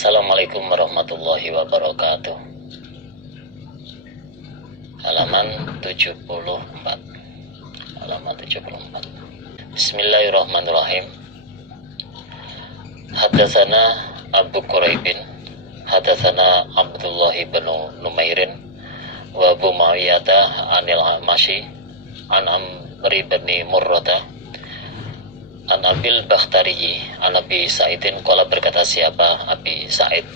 Assalamualaikum warahmatullahi wabarakatuh. Halaman 74. Bismillahirrahmanirrahim. Hadatsana Abu Quraibin, hadatsana Abdullah bin Numairin wa Abu Ma'iyata anil Amashi an Amri bin Murrata an Abil Bakhtari an Abi Sa'idin qala, berkata siapa Abi Sa'id,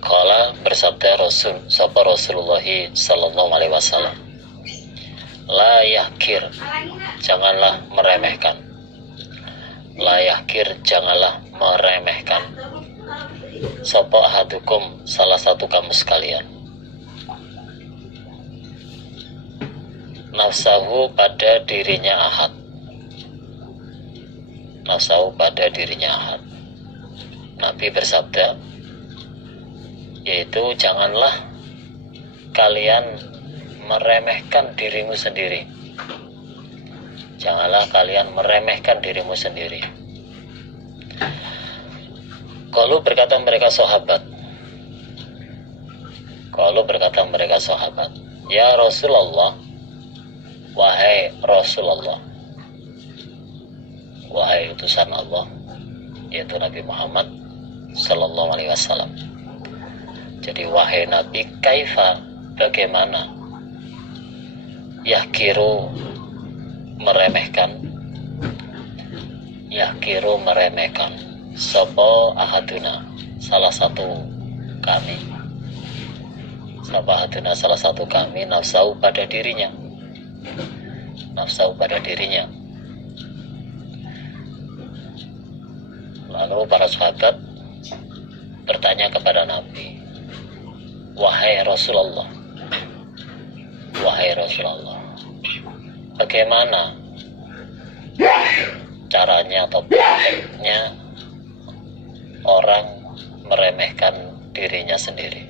qala bersabda Rasulullah sallallahu alaihi wasallam, la yahkir, janganlah meremehkan, la yahkir, janganlah meremehkan, sapa ahadukum, salah satu kamu sekalian, nafsahu, pada dirinya ahad, nafsahu, pada dirinya ahad. Nabi bersabda, yaitu janganlah kalian meremehkan dirimu sendiri, janganlah kalian meremehkan dirimu sendiri. Kalau berkata mereka sahabat, ya Rasulullah, wahai Rasulullah, wahai utusan Allah, yaitu Nabi Muhammad sallallahu alaihi wasallam. Jadi wahai Nabi, kaifa, bagaimana, yahkiru, meremehkan, yahkiru, meremehkan, sapa ahaduna, salah satu kami, sapa ahaduna, salah satu kami, nafsau, pada dirinya, nafsau, pada dirinya. Lalu para sahabat bertanya kepada Nabi, wahai Rasulullah, wahai Rasulullah, bagaimana caranya atau prakteknya orang meremehkan dirinya sendiri?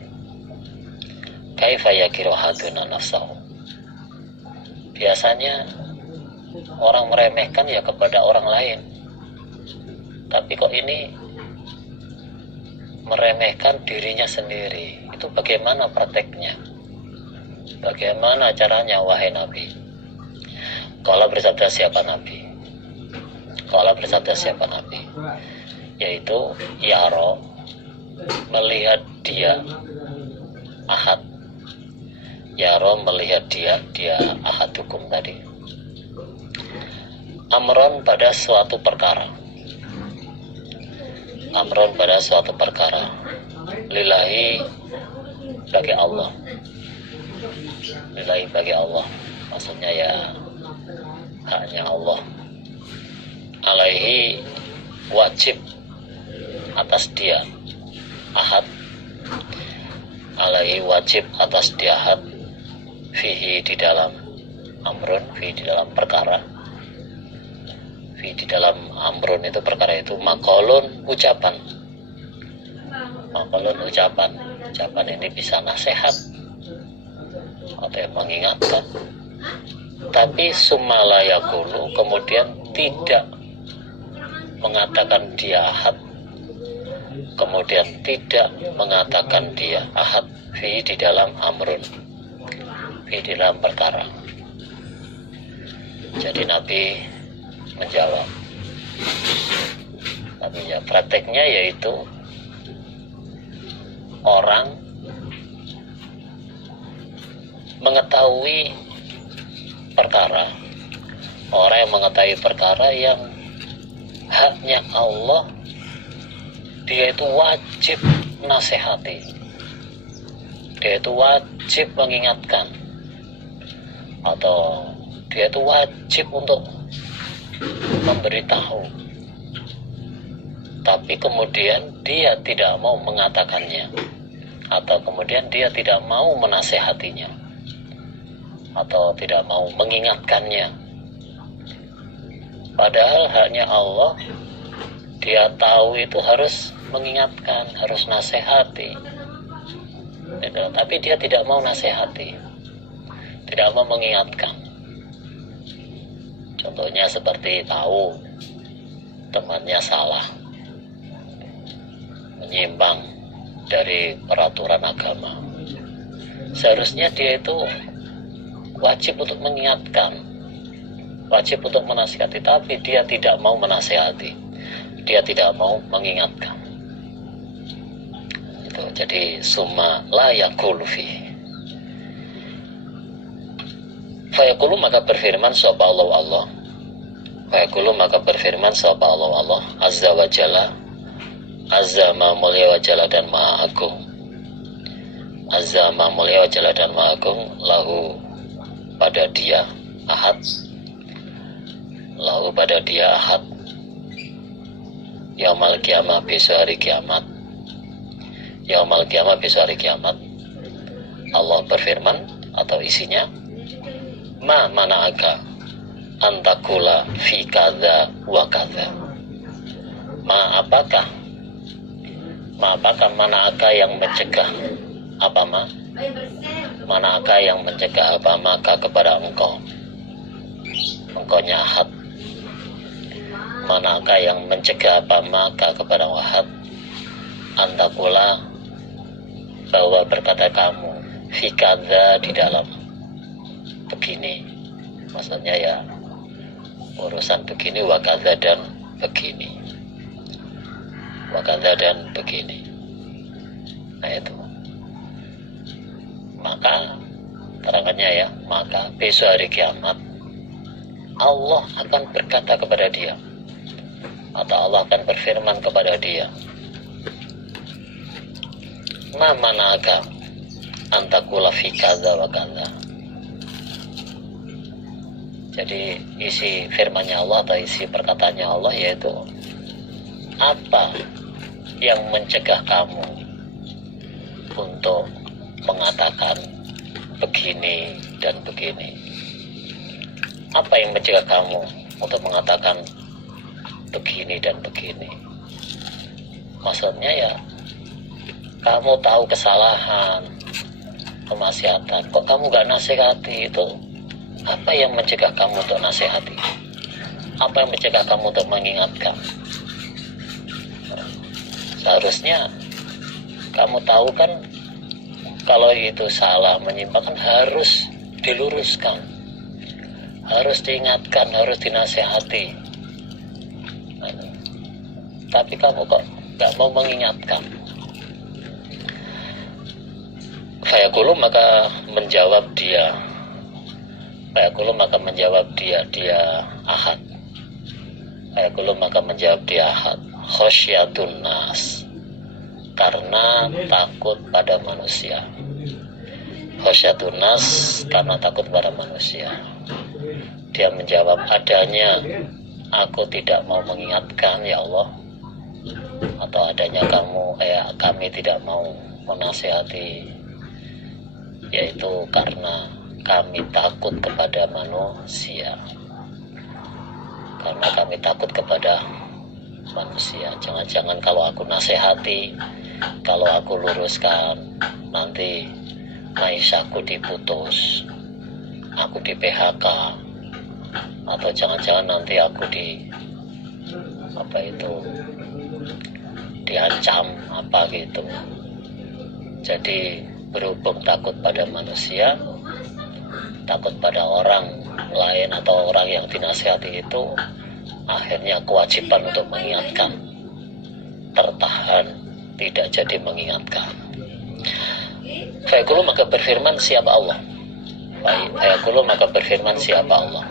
Kaifa yakiru haduna nafsahu. Biasanya orang meremehkan ya kepada orang lain, tapi kok ini meremehkan dirinya sendiri. Itu bagaimana prakteknya? Bagaimana caranya wahai Nabi? Kalau bersabda siapa Nabi? Kalau bersabda siapa Nabi? Yaitu yaro, melihat dia ahad, yaro, melihat dia ahad hukum tadi, amron, pada suatu perkara, amron, pada suatu perkara, lillahi, bagi Allah, lillahi, bagi Allah, maksudnya ya haknya Allah, alaihi, wajib atas dia ahad, alaihi, wajib atas dia ahad, fihi, di dalam amrun, fihi, di dalam perkara, fihi, di dalam amrun itu perkara itu, maqalun, ucapan, maqalun, ucapan, ucapan ini bisa nasihat atau yang mengingatkan, tapi sumala yaqulu, kemudian tidak mengatakan dia ahad, kemudian tidak mengatakan dia ahad, fi, di dalam amrun, fi, di dalam perkara. Jadi Nabi menjawab, Nabi ya, prakteknya yaitu orang mengetahui perkara, orang yang mengetahui perkara yang haknya Allah, dia itu wajib nasihati, dia itu wajib mengingatkan, atau dia itu wajib untuk memberitahu, tapi kemudian dia tidak mau mengatakannya, atau kemudian dia tidak mau menasihatinya, atau tidak mau mengingatkannya. Padahal haknya Allah, dia tahu itu harus mengingatkan, harus nasihati, tapi dia tidak mau nasihati, tidak mau mengingatkan. Contohnya seperti tahu temannya salah, menyimpang, dari peraturan agama. Seharusnya dia itu wajib untuk mengingatkan, wajib untuk menasihati, tapi dia tidak mau menasihati, dia tidak mau mengingatkan. Itu jadi summa la yaqulu fi. Fayaqulu, maka berfirman sapa Allah. Fayaqulu, maka berfirman sapa Allah azza wa jalla, azza ma mulia wa jalla dan maha agung, azza ma mulia wa jalla dan maha agung, lahu pada dia ahad, lahu pada dia ahad, yaumal kiamah, besok hari kiamat, yaumal kiamah, besok hari kiamat. Allah berfirman atau isinya, mana aga antakula fi kadza wa kadza. Apakah mana aga yang mencegah apa mana aga yang mencegah apa maka kepada engkaunya ahad, mana aga yang mencegah apa maka kepada ahad, antakula bahwa berkata kamu fi kadza di dalam begini, maksudnya ya urusan begini, wakadha dan begini, wakadha dan begini. Nah itu, maka terangannya ya, maka besok hari kiamat Allah akan berkata kepada dia, atau Allah akan berfirman kepada dia, manaka antakula fi kadza wa kadza. Jadi isi firman-Nya Allah atau isi perkataannya Allah yaitu, apa yang mencegah kamu untuk mengatakan begini dan begini? Apa yang mencegah kamu untuk mengatakan begini dan begini? Maksudnya ya, kamu tahu kesalahan, kemaksiatan, kok kamu gak nasihati itu? Apa yang mencegah kamu untuk nasihati? Apa yang mencegah kamu untuk mengingatkan? Seharusnya kamu tahu kan, kalau itu salah, menyimpang kan harus diluruskan, harus diingatkan, harus dinasihati. Tapi kamu kok gak mau mengingatkan? Fayaqulu, maka menjawab dia, Fayaqulu, maka menjawab dia ahad. Fayaqulu, maka menjawab dia ahad, khosyatun nas, karena takut pada manusia. Khosyatun nas, karena takut pada manusia. Dia menjawab, adanya aku tidak mau mengingatkan ya Allah, atau adanya kami tidak mau menasihati, yaitu karena kami takut kepada manusia. Karena kami takut kepada manusia. Jangan-jangan kalau aku nasihati, kalau aku luruskan, nanti maishaku diputus, aku di PHK, atau jangan-jangan nanti aku diancam apa gitu. Jadi berhubung takut pada manusia, takut pada orang lain atau orang yang dinasihati itu, akhirnya kewajiban untuk mengingatkan tertahan, tidak jadi mengingatkan. Fayaqulu, maka berfirman siapa Allah. Fayaqulu, maka berfirman siapa Allah.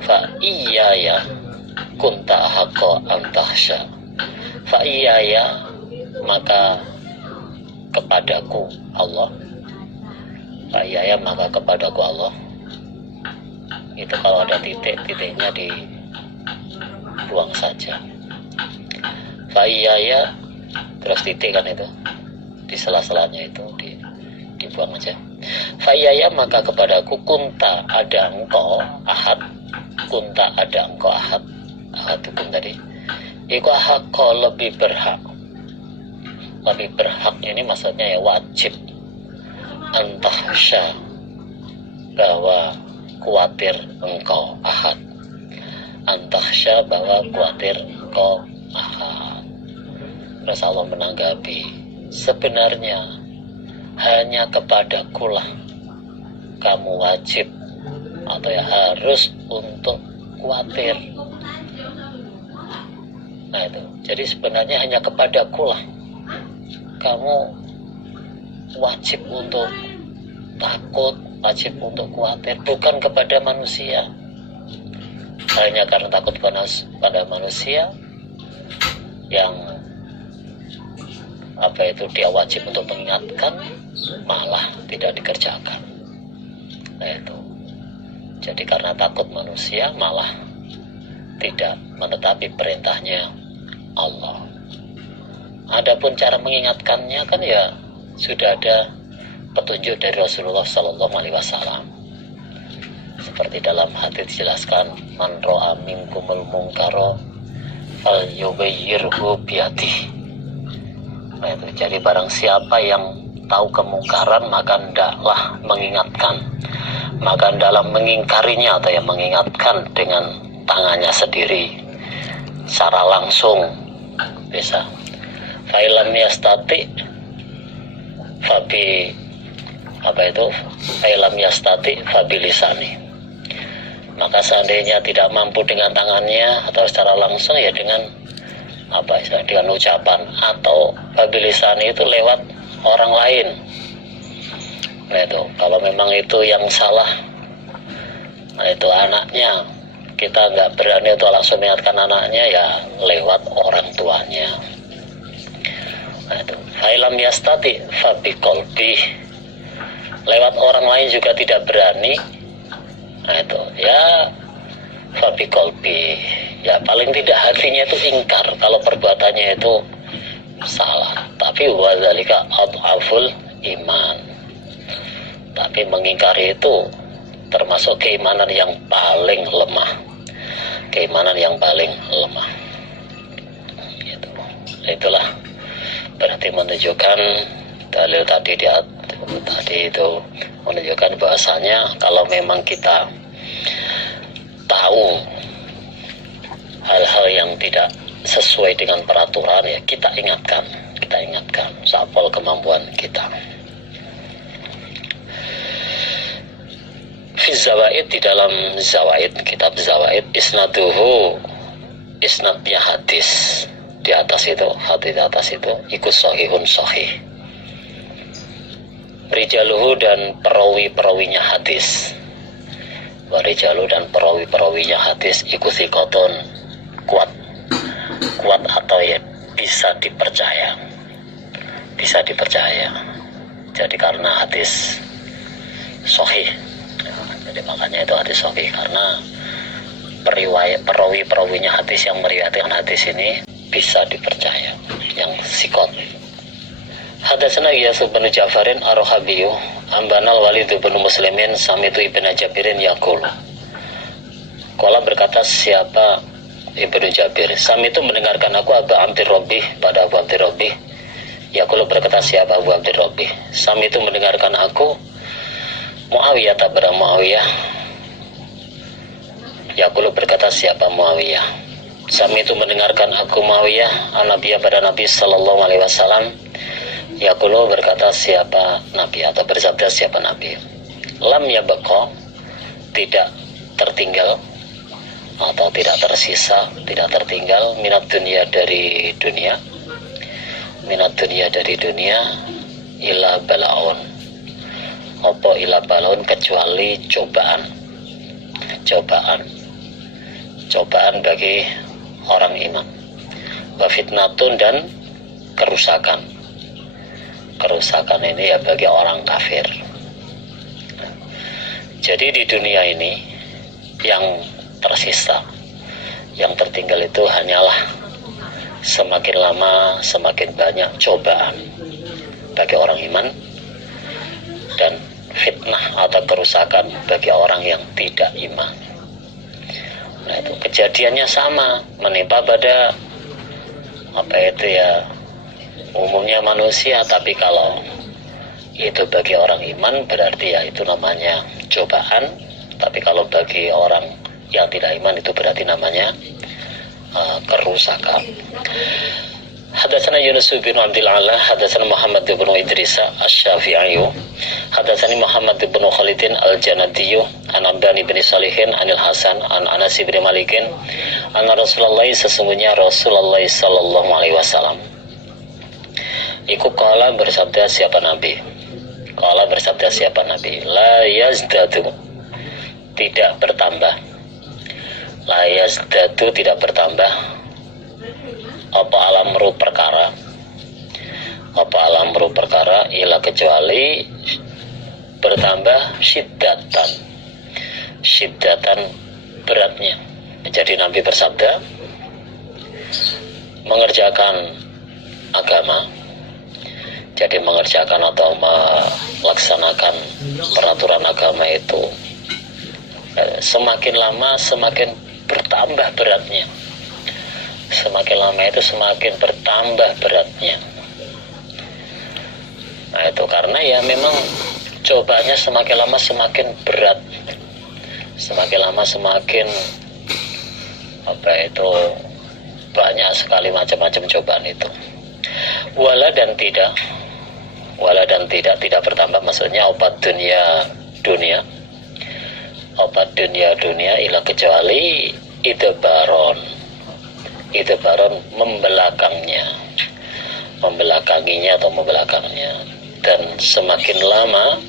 Fa iyaya kunta haqqa antahsya. Fa iyaya, maka kepadaku Allah. Fa iyaya, maka kepadaku Allah. Itu kalau ada titiknya dibuang saja. Fa iyaya terus titik kan, itu di sela-selanya itu dibuang aja. Fa iyaya, maka kepadaku, kunta ada engkau ahad, kunta ada engkau ahad, ahad itu tadi iku ahad, kau lebih berhak. Lebih berhak ini maksudnya ya wajib, antahsya, bahwa khawatir engkau ahad, antahsya, bahwa khawatir engkau ahad. Terus Allah menanggapi sebenarnya hanya kepadakulah kamu wajib atau ya harus untuk khawatir. Nah itu, jadi sebenarnya hanya kepadakulah kamu wajib untuk takut, wajib untuk khawatir, bukan kepada manusia. Hanya karena takut pada manusia yang dia wajib untuk mengingatkan, malah tidak dikerjakan. Nah itu, jadi karena takut manusia malah tidak menetapi perintahnya Allah. Adapun cara mengingatkannya kan ya sudah ada petunjuk dari Rasulullah Sallallahu Alaihi Wasallam. Seperti dalam hadits dijelaskan, man ro'a minkumul munkaro fal yughayyirhu biyadihi. Nah itu, jadi barang siapa yang tahu kemungkaran maka hendaklah mengingatkan, maka dalam mengingkarinya atau yang mengingatkan dengan tangannya sendiri secara langsung bisa. Fa'ilam yastati fabi fa'ilam yastati fabilisani. Maka seandainya tidak mampu dengan tangannya atau secara langsung ya dengan dengan ucapan, atau fabilisani itu lewat orang lain. Nah itu, kalau memang itu yang salah, nah itu anaknya, kita nggak berani untuk langsung mengingatkan anaknya, ya lewat orang tuanya. Nah itu, fa'ilam yastati fabiqolbi, lewat orang lain juga tidak berani. Nah itu, ya fabiqolbi, ya paling tidak hatinya itu ingkar kalau perbuatannya itu salah. Tapi wadzalika adhaful iman, tapi mengingkari itu termasuk keimanan yang paling lemah, keimanan yang paling lemah. Itulah berarti menunjukkan dalil tadi itu menunjukkan bahasanya kalau memang kita tahu hal-hal yang tidak sesuai dengan peraturan, ya kita ingatkan sapol kemampuan kita. Fi zawaid, di dalam zawaid, kitab zawaid, isnadnya hadis di atas itu, hadis di atas itu ikut sahihun sahih. Rijaluhu, dan perawi-perawinya hadis, warijalu, dan perawi-perawinya hadis ikut thiqatun, kuat atau ya bisa dipercaya. Jadi karena hadis sahih, jadi makanya itu hadis sahih, karena perawi-perawinya hadis yang meriwayatkan hadis ini bisa dipercaya, yang sikot. Hadatsana Iyas bin Ja'farin Ar-Rahabiyyu ambanal Walid bin Muslimin samitu ibnu Jabirin yaqul. Qala, berkata siapa Ibnu Jabir, samitu mendengarkan aku Abu Abdir Rabbih, pada Abu Abdir Rabbih. Yaqul, berkata siapa Abu Abdir Rabbih, samitu mendengarkan aku Muawiyah tabara Muawiyah. Yaqul, berkata siapa Muawiyah, samitu mendengarkan aku Muawiyah an-Nabiya, pada Nabi sallallahu alaihi wasallam. Yaqulu, berkata siapa Nabi atau bersabda siapa Nabi, lam yabqa, tidak tertinggal atau tidak tersisa, tidak tertinggal minat dunia, dari dunia, ila balaun, kecuali cobaan bagi orang iman, wa fitnatun, dan kerusakan ini ya bagi orang kafir. Jadi di dunia ini yang tersisa, yang tertinggal itu hanyalah semakin lama semakin banyak cobaan bagi orang iman, dan fitnah atau kerusakan bagi orang yang tidak iman. Nah itu kejadiannya sama, menimpa pada umumnya manusia, tapi kalau itu bagi orang iman berarti ya itu namanya cobaan, tapi kalau bagi orang yang tidak iman itu berarti namanya kerusakan. Hadatsana Yunus bin Abdul Ala, hadatsana Muhammad bin Idris Asy-Syafi'i, hadatsani Muhammad bin Khalidin Al-Janadi, an Abdani bin Salihin anil Hasan an Anas bin Malikin, anna Rasulullah, sesungguhnya Rasulullah sallallahu alaihi wasallam iku qala bersabda siapa Nabi. Qala bersabda siapa Nabi, la yazdadu, tidak bertambah. La yazdadu, tidak bertambah. Apa alamru perkara, apa alamru perkara ila kecuali bertambah syiddatan, syiddatan beratnya. Jadi Nabi bersabda, mengerjakan agama, jadi mengerjakan atau melaksanakan peraturan agama itu semakin lama semakin bertambah beratnya. Semakin lama itu semakin bertambah beratnya. Nah itu karena ya memang cobanya semakin lama semakin berat, semakin lama semakin banyak sekali macam-macam cobaan itu. Wala dan tidak bertambah, maksudnya obat dunia obat dunia ila kecuali idbaron membelakanginya atau membelakangnya. Dan semakin lama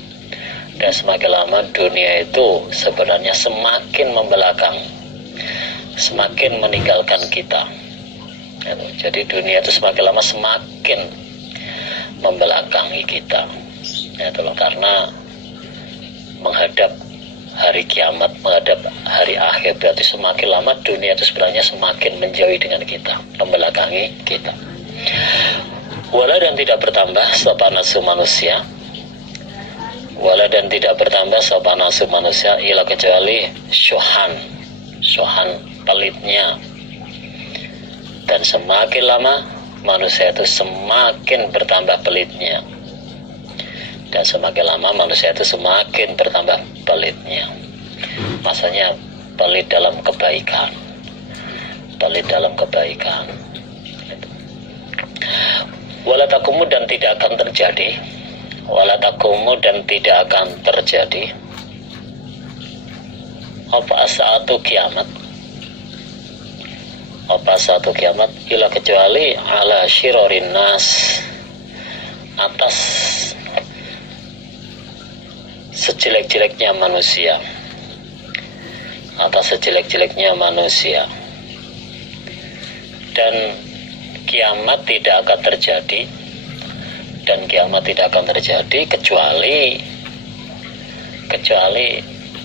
dunia itu sebenarnya semakin membelakang, semakin meninggalkan kita. Jadi dunia itu semakin lama semakin membelakangi kita. Karena menghadap hari kiamat, menghadap hari akhir, berarti semakin lama dunia itu sebenarnya semakin menjauhi dengan kita, membelakangi kita. Wala dan tidak bertambah sapa nasu manusia, wala dan tidak bertambah sapa nasu manusia ila kecuali syuhan pelitnya. Dan semakin lama manusia itu semakin bertambah pelitnya, dan semakin lama manusia itu semakin bertambah pelitnya. Maksudnya pelit dalam kebaikan, pelit dalam kebaikan. Wala takumu dan tidak akan terjadi, wala takumu dan tidak akan terjadi apa satu kiamat, apa satu kiamat ila kecuali ala syirorin nas, atas sejelek-jeleknya manusia, atas sejelek-jeleknya manusia. Dan kiamat tidak akan terjadi, dan kiamat tidak akan terjadi kecuali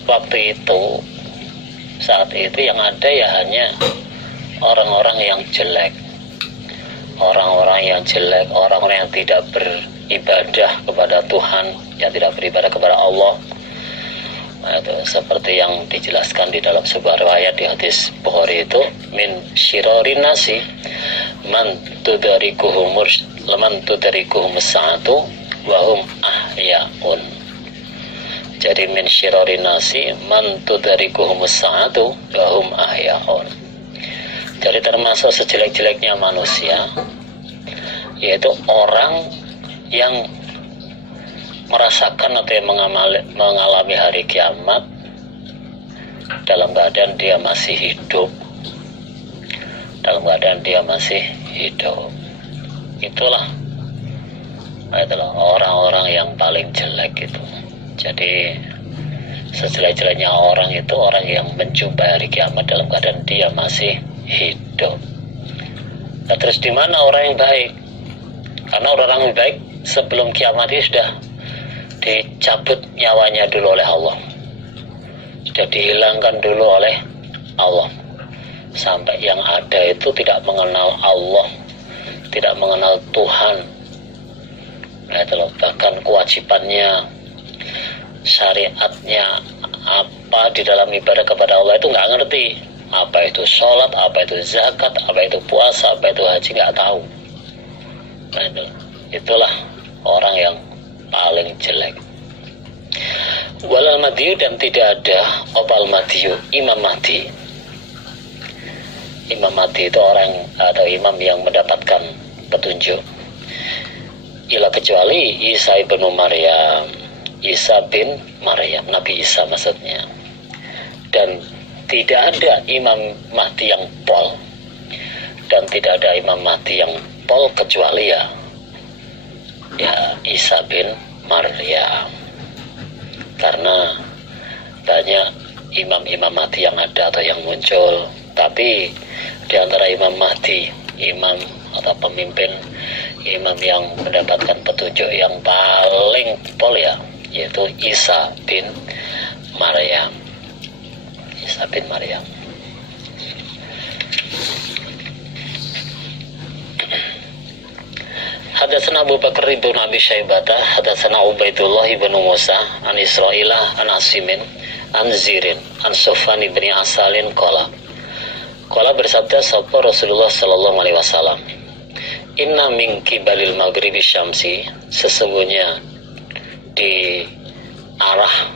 waktu itu, saat itu yang ada ya hanya orang-orang yang jelek, orang-orang yang jelek, orang-orang yang tidak beribadah kepada Tuhan, yang tidak beribadah kepada Allah. Nah, itu seperti yang dijelaskan di dalam sebuah riwayat di hadis Bukhari itu, min syirorin nasi man tudarikuhum sa'atu wa hum ahyaun. Jadi min syirorin nasi man tudarikuhum sa'atu wa hum ahyaun. Jadi termasuk sejelek-jeleknya manusia yaitu orang yang merasakan atau yang mengalami hari kiamat dalam keadaan dia masih hidup, dalam keadaan dia masih hidup. Itulah orang-orang yang paling jelek itu. Jadi sejelek-jeleknya orang itu orang yang menjumpai hari kiamat dalam keadaan dia masih hidup. Nah, terus di mana orang yang baik? Karena orang yang baik sebelum kiamat itu sudah dicabut nyawanya dulu oleh Allah, sudah dihilangkan dulu oleh Allah, sampai yang ada itu tidak mengenal Allah, tidak mengenal Tuhan. Nah, itu loh, bahkan kewajibannya, syariatnya apa di dalam ibadah kepada Allah itu nggak ngerti. Apa itu sholat, apa itu zakat, apa itu puasa, apa itu haji, nggak tahu. Nah, itulah orang yang paling jelek. Walal madiyu dan tidak ada opal madiyu, imam mahdi. Imam mahdi itu orang atau imam yang mendapatkan petunjuk. Ila kecuali Isa ibnu Maryam, Isa bin Maryam, Nabi Isa maksudnya. Dan tidak ada Imam Mahdi yang pol, dan tidak ada Imam Mahdi yang pol kecuali ya Isa bin Maryam. Karena banyak imam-imam Mahdi yang ada atau yang muncul, tapi di antara Imam Mahdi, imam atau pemimpin, imam yang mendapatkan petunjuk yang paling pol ya, yaitu Isa bin Maryam. Isa bin Maryam. Hadatsana Abu Bakar ibn Abi Syaibah, hadatsana Ubaidullah ibn Musa, an Israilah, an Asimin, an Zirin, an Sufyan ibn Asalin qala bersabda sapa Rasulullah sallallahu alaihi wasallam, inna min kibalil maghribi syamsi, sesungguhnya di arah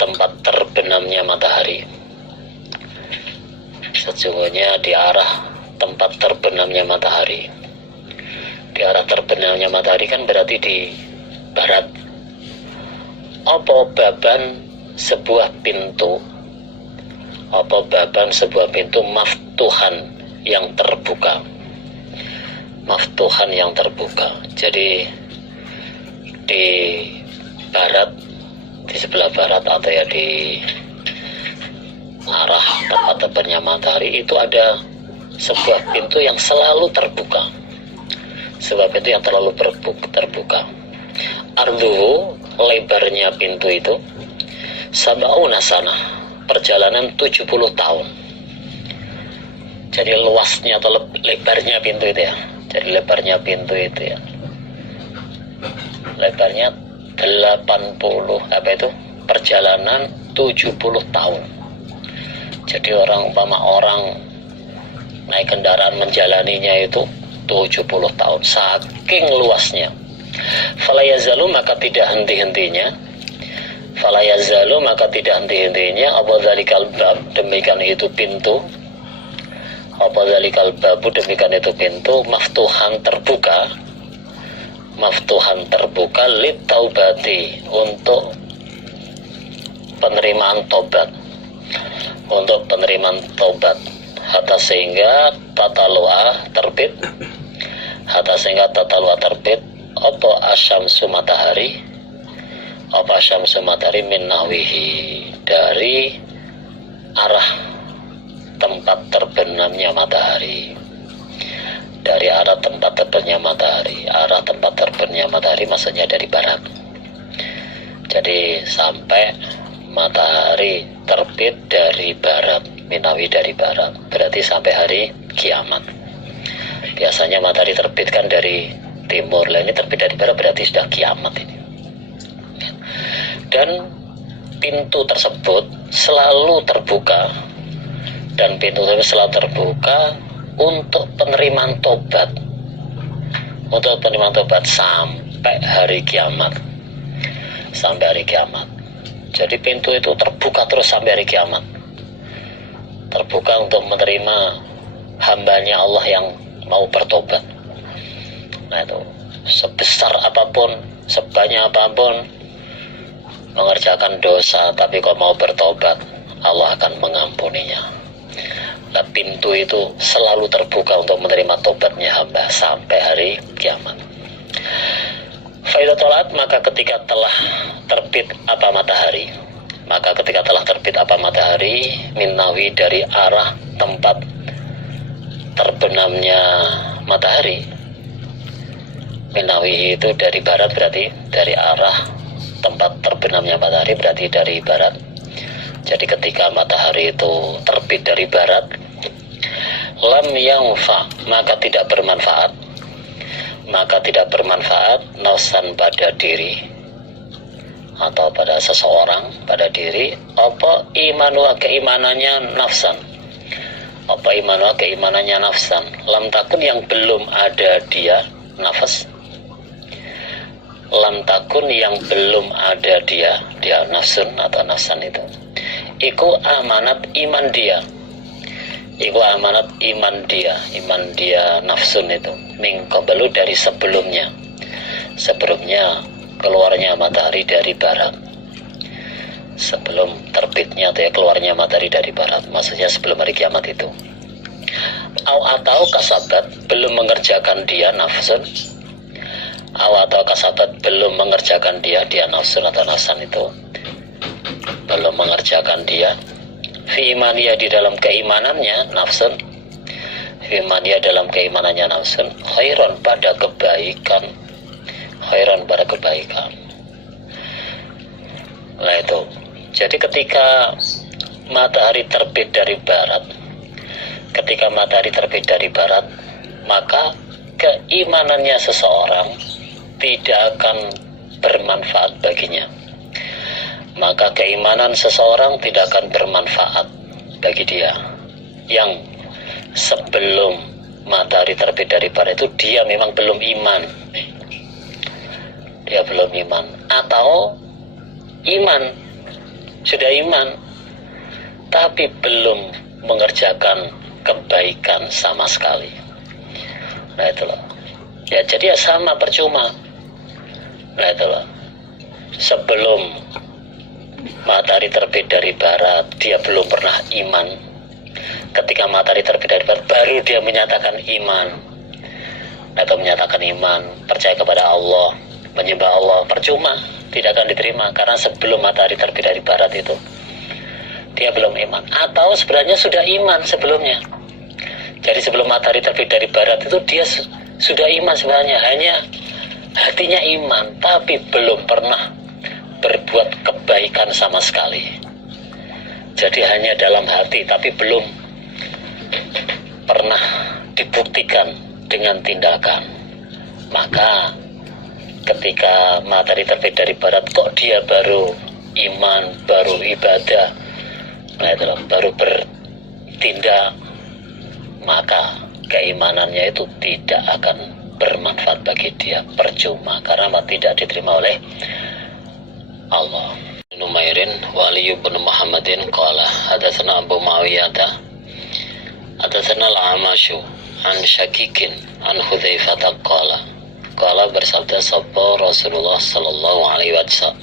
tempat terbenamnya matahari, sesungguhnya di arah tempat terbenamnya matahari. Di arah terbenamnya matahari kan berarti di barat. Apa baban sebuah pintu, apa baban sebuah pintu maftuhan yang terbuka, maftuhan yang terbuka. Jadi di barat, di sebelah barat atau ya di arah tempat terbitnya matahari itu ada sebuah pintu yang selalu terbuka. Sebab itu yang terlalu terbuka. Arduhu, lebarnya pintu itu, sab'una sanah, perjalanan 70 tahun. Jadi luasnya atau lebarnya pintu itu ya. Jadi lebarnya pintu itu ya, lebarnya 80, perjalanan 70 tahun. Jadi orang naik kendaraan menjalaninya itu 70 tahun, saking luasnya. Fala yazalu, maka tidak henti-hentinya, fala yazalu, maka tidak henti-hentinya, apa dzalikal bab, demikian itu pintu, apa dzalikal babu, demikian itu pintu, maftuhan terbuka, maftuhan terbuka, lit taubati, untuk penerimaan tobat, untuk penerimaan tobat, hatta sehingga tatalua terbit, hatta sehingga tatalua terbit, apa asyamsu matahari, apa asyamsu matahari min nahwihi, dari arah tempat terbenamnya matahari, dari arah tempat terbenamnya matahari. Arah tempat terbenamnya matahari maksudnya dari barat. Jadi sampai matahari terbit dari barat, minawi dari barat, berarti sampai hari kiamat. Biasanya matahari terbit kan dari timur, lah ini terbit dari barat berarti sudah kiamat ini. Dan pintu tersebut selalu terbuka, dan pintu tersebut selalu terbuka untuk penerimaan tobat, untuk penerimaan tobat sampai hari kiamat, sampai hari kiamat. Jadi pintu itu terbuka terus sampai hari kiamat, terbuka untuk menerima hambanya Allah yang mau bertobat. Nah itu, sebesar apapun, sebanyak apapun mengerjakan dosa, tapi kalau mau bertobat, Allah akan mengampuninya. Nah, pintu itu selalu terbuka untuk menerima tobatnya hamba sampai hari kiamat. Faidah tolat, maka ketika telah terbit apa matahari, maka ketika telah terbit apa matahari, minawi dari arah tempat terbenamnya matahari, minawi itu dari barat, berarti dari arah tempat terbenamnya matahari berarti dari barat. Jadi ketika matahari itu terbit dari barat, lam yanfa, maka tidak bermanfaat, maka tidak bermanfaat nafsan pada diri atau pada seseorang, pada diri, apa imanwa, keimanannya nafsan, apa imanwa, keimanannya nafsan, lam takun, yang belum ada dia nafas, lam takun, yang belum ada dia nafsun atau nafsan itu, iku amanat iman dia, iku amanat iman dia nafsun itu min qablu dari sebelumnya keluarnya matahari dari barat, sebelum terbitnya atau keluarnya matahari dari barat, maksudnya sebelum hari kiamat itu. Atau kasabat belum mengerjakan dia nafsun, atau kasabat belum mengerjakan dia nafsun atau nafsan itu belum mengerjakan dia fi imaniya di dalam keimanannya nafsun, fi imaniya dalam keimanannya nafsun khairon pada kebaikan, nah itu. Jadi ketika matahari terbit dari barat, maka keimanannya seseorang tidak akan bermanfaat baginya. Maka keimanan seseorang tidak akan bermanfaat bagi dia. Yang sebelum matahari terbit dari barat itu dia memang belum iman. Atau sudah iman tapi belum mengerjakan kebaikan sama sekali. Nah itulah ya, jadi ya sama, percuma. Nah itulah, sebelum matahari terbit dari barat dia belum pernah iman. Ketika matahari terbit dari barat baru dia menyatakan iman, atau menyatakan iman, percaya kepada Allah, menyembah Allah. Percuma, tidak akan diterima, karena sebelum matahari terbit dari barat itu dia belum iman. Atau sebenarnya sudah iman sebelumnya. Jadi sebelum matahari terbit dari barat itu dia sudah iman sebenarnya, hanya hatinya iman tapi belum pernah berbuat kebaikan sama sekali. Jadi hanya dalam hati tapi belum pernah dibuktikan dengan tindakan. Maka ketika matahari terbit dari barat kok dia baru iman, baru ibadah, nah itu baru bertindak, maka keimanannya itu tidak akan bermanfaat bagi dia, percuma, karena tidak diterima oleh Allah. Numairin wali ibn Muhammadin qala hadatsana Abu Muawiyah hadatsana al-Amasyu an Syakikin an Hudzaifah qala bersabda sabda Rasulullah sallallahu alaihi wasallam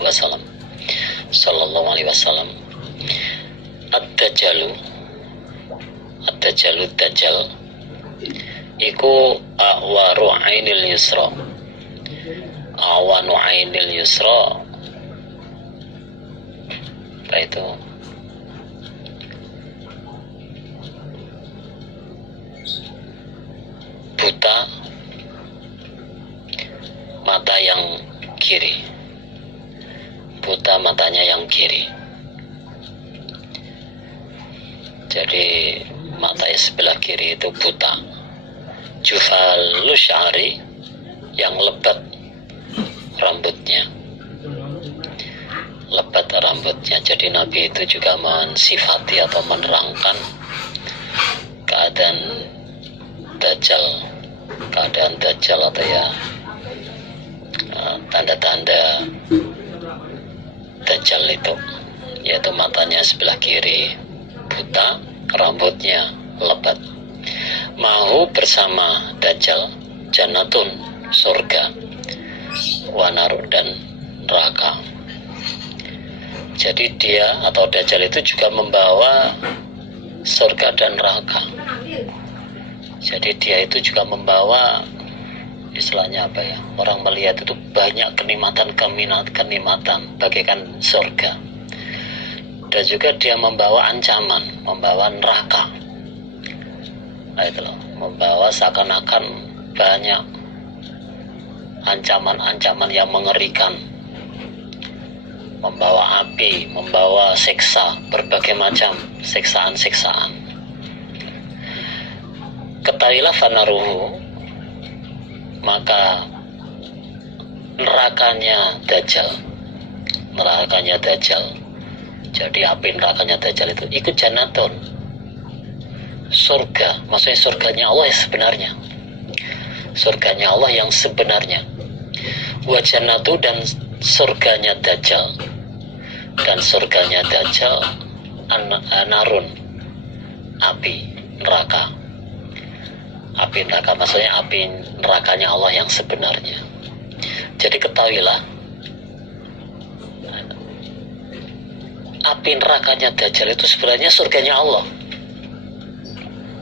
ad-dajjal iku awanu ainil yusra apa itu? Buta mata yang kiri, buta matanya yang kiri. Jadi mata sebelah kiri itu buta. Jufalu syari, yang lebat rambutnya. Jadi Nabi itu juga mensifati atau menerangkan keadaan Dajjal atau ya tanda-tanda Dajjal itu, yaitu matanya sebelah kiri buta, rambutnya lebat. Mau bersama Dajjal jannatun, surga, wanar, dan neraka. Jadi dia atau Dajjal itu juga membawa surga dan neraka. Jadi dia itu juga membawa, istilahnya apa ya, orang melihat itu banyak kenikmatan bagaikan surga. Dan juga dia membawa ancaman, membawa neraka. Nah itu loh, membawa seakan-akan banyak ancaman-ancaman yang mengerikan, membawa api, membawa siksa, berbagai macam siksaan-siksaan. Ketahuilah fanaruhu, maka nerakanya Dajjal, jadi api nerakanya Dajjal itu ikut jannatun, surga, maksudnya surganya Allah yang sebenarnya, surganya Allah yang sebenarnya. Wa jannatu, dan surganya Dajjal, narun, api. neraka. Api neraka maksudnya api nerakanya Allah yang sebenarnya. Jadi ketahuilah, api nerakanya Dajjal itu sebenarnya surganya Allah.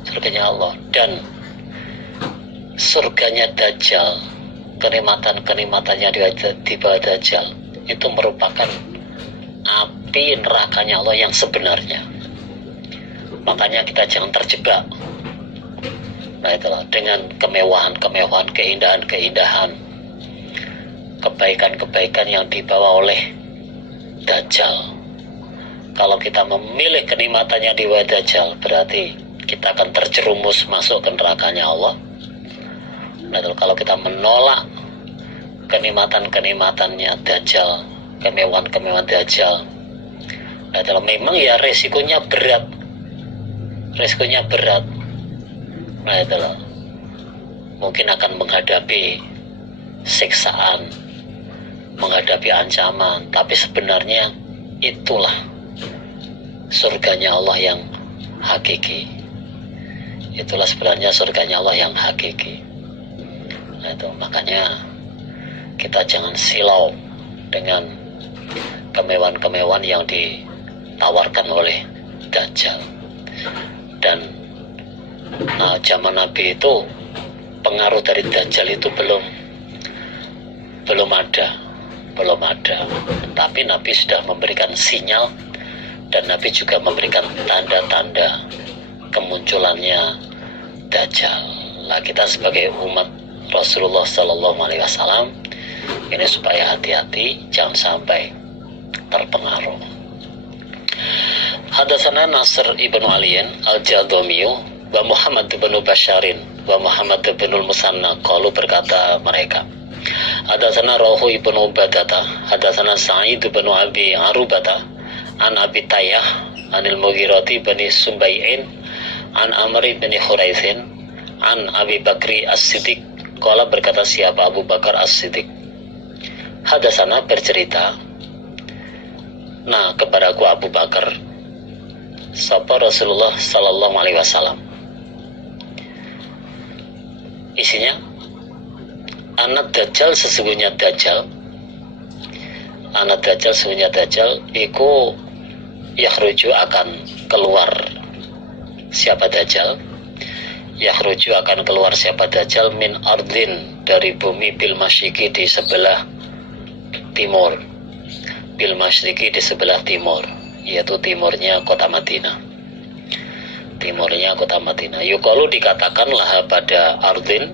Surganya Allah. Dan surganya Dajjal, kenikmatan-kenikmatannya di bawah Dajjal itu merupakan api nerakanya Allah yang sebenarnya. Makanya kita jangan terjebak, nah itulah, dengan kemewahan-kemewahan, keindahan-keindahan, kebaikan-kebaikan yang dibawa oleh Dajjal. Kalau kita memilih kenikmatannya di bawah Dajjal, berarti kita akan terjerumus masuk ke nerakanya Allah. Nah, kalau kita menolak kenikmatan-kenikmatannya Dajjal, kemewahan-kemewahan Dajjal, nah, memang ya resikonya berat. Nah, itulah, mungkin akan menghadapi siksaan, menghadapi ancaman, tapi sebenarnya itulah surganya Allah yang hakiki. Itulah sebenarnya surganya Allah yang hakiki. Nah, itu makanya kita jangan silau dengan kemewahan-kemewahan yang ditawarkan oleh Dajjal. Dan zaman Nabi itu pengaruh dari Dajjal itu belum ada. Tapi Nabi sudah memberikan sinyal, dan Nabi juga memberikan tanda-tanda kemunculannya Dajjal. Nah, kita sebagai umat Rasulullah SAW ini supaya hati-hati, jangan sampai terpengaruh. Hadatsana Nasr ibnu Aliyin al-Jadhamiyu wa Muhammad ibnu Basharin wa Muhammad ibnu Musanna qalu, berkata mereka, hadatsana Rawhu ibnu Ubadata hadatsana Sa'id ibnu Abi Arubata an Abi Tayyah anil Mughirati bani Sumbai'in an Amr bin Khuraithin an Abi Bakri As-Siddiq qala, berkata siapa Abu Bakar As-Siddiq, hadatsana bercerita nah kepadaku Abu Bakar sapa Rasulullah sallallahu alaihi wasallam. Isinya, anak Dajjal sesungguhnya Dajjal iku yakhruju akan keluar siapa Dajjal, yakhruju akan keluar siapa Dajjal min ardin, dari bumi, bil masyriqi, di sebelah timur, bil masyriqi, di sebelah timur, yaitu timurnya kota Madinah. Yuqalu, dikatakan laha pada ardin,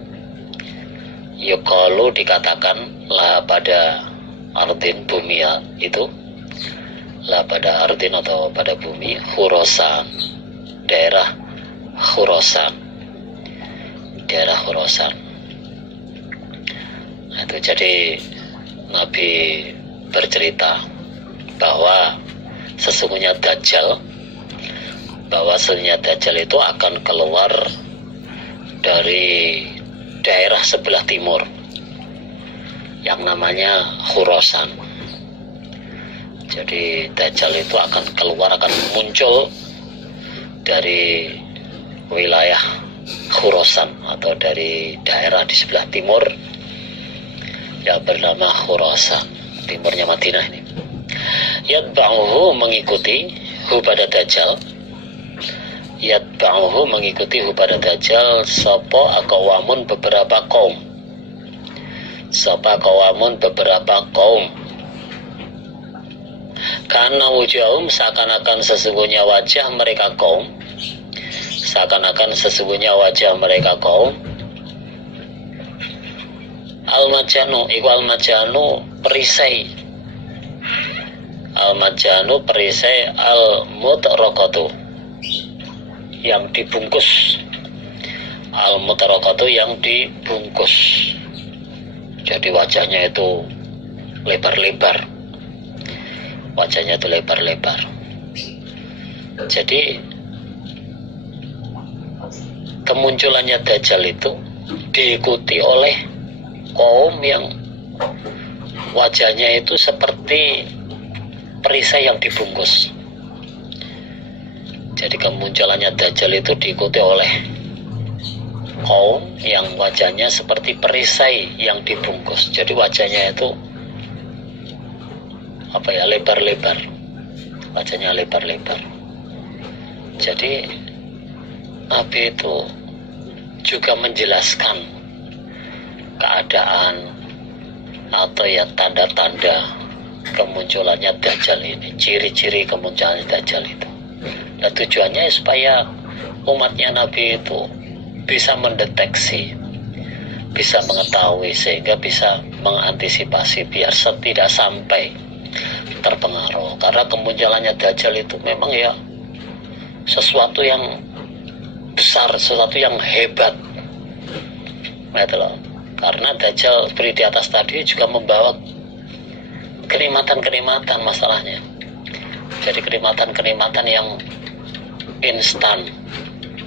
yuqalu dikatakan laha pada ardin, bumi itu, laha pada ardin atau pada bumi, Khurasan, daerah Khurasan. Nah, itu jadi Nabi bercerita bahwa sesungguhnya Dajjal itu akan keluar dari daerah sebelah timur yang namanya Khurasan. Jadi Dajjal itu akan muncul dari wilayah Khurasan atau dari daerah di sebelah timur yang bernama Khurasan, timurnya Madinah ini. Yatba'uhu, mengikuti hu pada Dajjal, pada Dajjal sapa aqwamun, beberapa kaum, karena wujuhum, seakan-akan sesungguhnya wajah mereka kaum, al-majanu iku al-majanu perisai, al-mutaraqatu yang dibungkus, jadi wajahnya itu lebar-lebar, jadi kemunculannya Dajjal itu diikuti oleh kaum yang wajahnya itu seperti perisai yang dibungkus. Jadi kemunculannya Dajjal itu diikuti oleh kaum yang wajahnya seperti perisai yang dibungkus. Jadi wajahnya itu lebar-lebar, wajahnya lebar-lebar. Jadi Nabi itu juga menjelaskan keadaan atau ya tanda-tanda kemunculannya Dajjal ini, ciri-ciri kemunculannya Dajjal itu. Dan tujuannya supaya umatnya Nabi itu bisa mendeteksi, bisa mengetahui, sehingga bisa mengantisipasi biar tidak sampai terpengaruh. Karena kemunculannya Dajjal itu memang ya sesuatu yang besar, sesuatu yang hebat. Gitu loh. Karena Dajjal seperti di atas tadi juga membawa kenikmatan-kenikmatan masalahnya. Jadi kenikmatan-kenikmatan yang instan,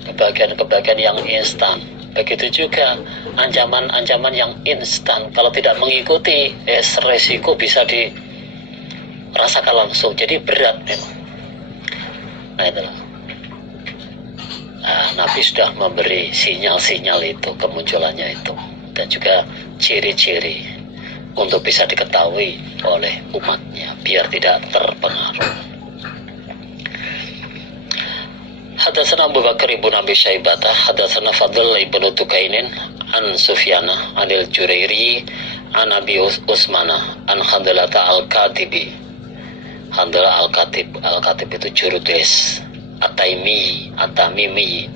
kebahagiaan-kebahagiaan yang instan. Begitu juga ancaman-ancaman yang instan. Kalau tidak mengikuti, resiko bisa dirasakan langsung. Jadi berat memang. Nah itulah. Nabi sudah memberi sinyal-sinyal itu, kemunculannya itu, dan juga ciri-ciri untuk bisa diketahui oleh umatnya biar tidak terpengaruh. Hadatsana Abu Bakar ibn Abi Syaibah, hadatsana Fadl ibn Tukainin an Sufyana anil Jurairi an Abi Usmana an Handalata al-Katibi. Handalah al-Katib itu juru tulis. At-Tamimi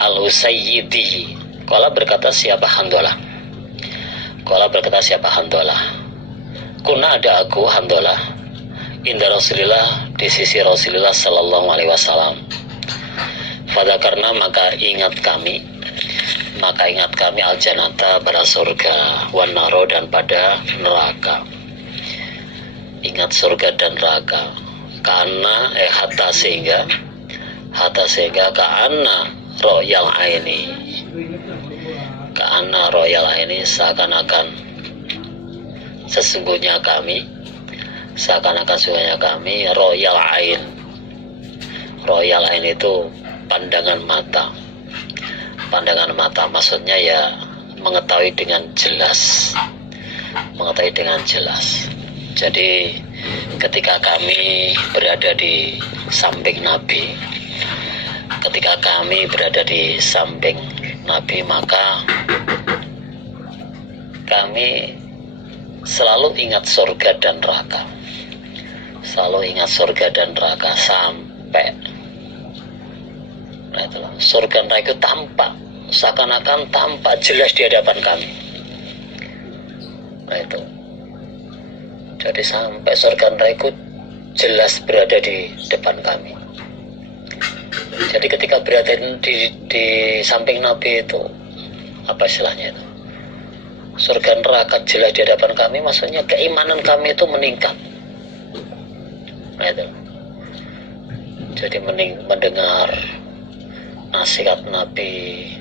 al-Usayyidi. Qala berkata siapa Handalah? Kuna ada aku Handalah inda Rasulillah, di sisi Rasulullah sallallahu alaihi wasallam. Fadzakarna maka ingat kami al-jannata pada surga, wan naro dan pada neraka. Ingat surga dan neraka. Karena hatta sehingga ka'anna royal aini seakan-akan sesungguhnya kami royal ain itu pandangan mata, maksudnya ya mengetahui dengan jelas. Jadi ketika kami berada di samping Nabi, maka kami selalu ingat surga dan neraka, sampai surga neraka itu tampak, seakan-akan tampak jelas di hadapan kami. Jadi sampai surga neraka itu jelas berada di depan kami. Jadi ketika berada di samping Nabi itu, apa istilahnya itu, surga neraka jelas di hadapan kami, maksudnya keimanan kami itu meningkat. Jadi mendengar nasihat Nabi,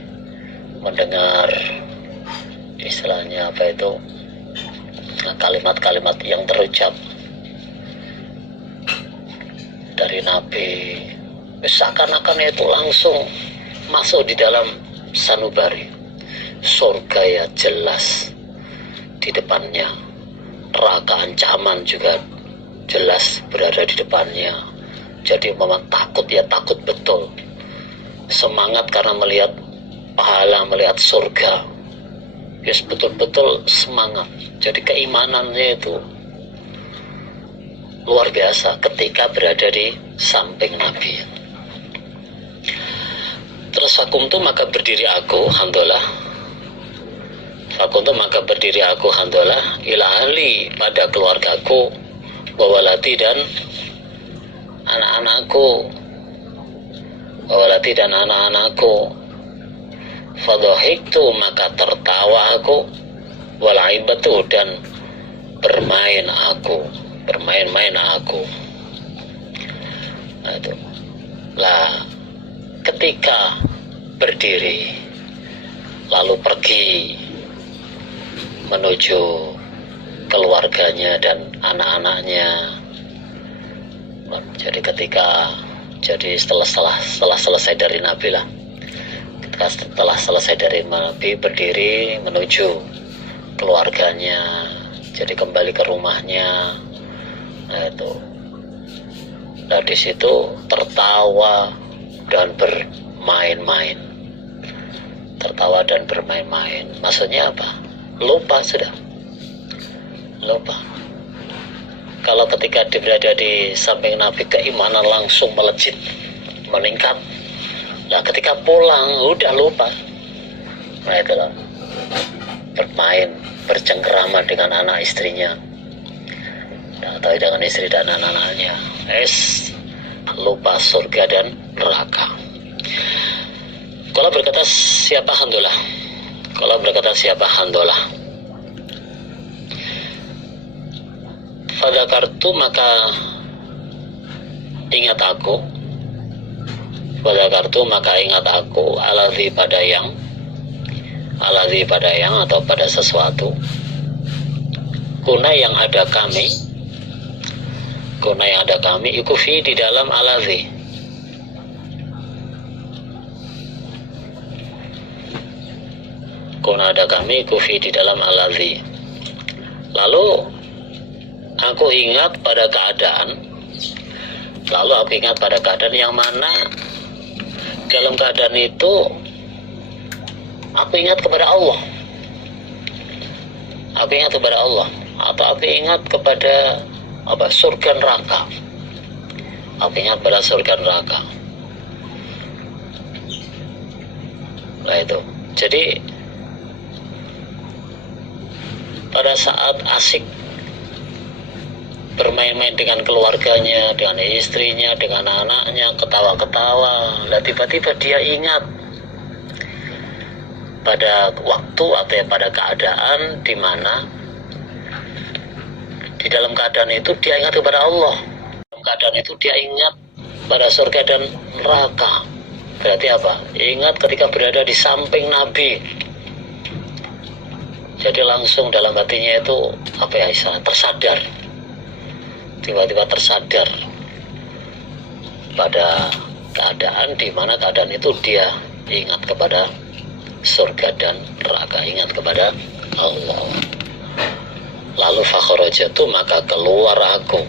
mendengar istilahnya apa itu, kalimat-kalimat yang terucap dari Nabi, seakan-akan itu langsung masuk di dalam sanubari. Surga ya jelas di depannya, neraka ancaman juga jelas berada di depannya. Jadi memang takut betul, semangat karena melihat pahala, melihat surga, yes, betul-betul semangat. Jadi keimanannya itu luar biasa ketika berada di samping Nabi. Terus fakumtu maka berdiri aku Handalah ila ahli pada keluargaku, wawalati dan anak-anakku, fadhahiktu maka tertawa aku, walaibatu dan bermain-main aku. Ketika berdiri lalu pergi menuju keluarganya dan anak-anaknya. Jadi ketika Jadi setelah selesai dari Nabi lah, setelah selesai dari Nabi, berdiri menuju keluarganya, jadi kembali ke rumahnya. Nah itu, nah di situ tertawa dan bermain-main. Tertawa dan bermain-main, maksudnya apa? Lupa sudah, lupa. Kalau ketika dia berada di samping Nabi, keimanan langsung melejit, meningkat. Nah ketika pulang udah lupa. Nah itu loh, bermain, bercengkerama dengan anak istrinya, atau dengan istri dan anak-anaknya. Lupa surga dan neraka. Kalau berkata siapa Handolah? Kalau berkata siapa Handolah? Fadzakartu, maka ingat aku. Fadzakartu, maka ingat aku. Aladzi, pada yang. Aladzi, pada yang, atau pada sesuatu. Kuna, yang ada kami. Kuna, yang ada kami. Ikufi, di dalam aladzi. Kuna, ada kami. Ikufi, di dalam aladzi. Lalu aku ingat pada keadaan. Lalu aku ingat pada keadaan yang mana dalam keadaan itu aku ingat kepada Allah. Aku ingat kepada Allah, atau aku ingat kepada apa, surga neraka. Aku ingat pada surga neraka. Nah itu. Jadi pada saat asik bermain-main dengan keluarganya, dengan istrinya, dengan anaknya, ketawa-ketawa, dan tiba-tiba dia ingat pada waktu atau ya pada keadaan di mana di dalam keadaan itu dia ingat kepada Allah. Dalam keadaan itu dia ingat pada surga dan neraka. Berarti apa? Ingat ketika berada di samping Nabi. Jadi langsung dalam hatinya itu apa ya, istilah tersadar. Tiba-tiba tersadar pada keadaan di mana keadaan itu dia ingat kepada surga dan neraka, ingat kepada Allah. Lalu fakhrajatu, maka keluar aku.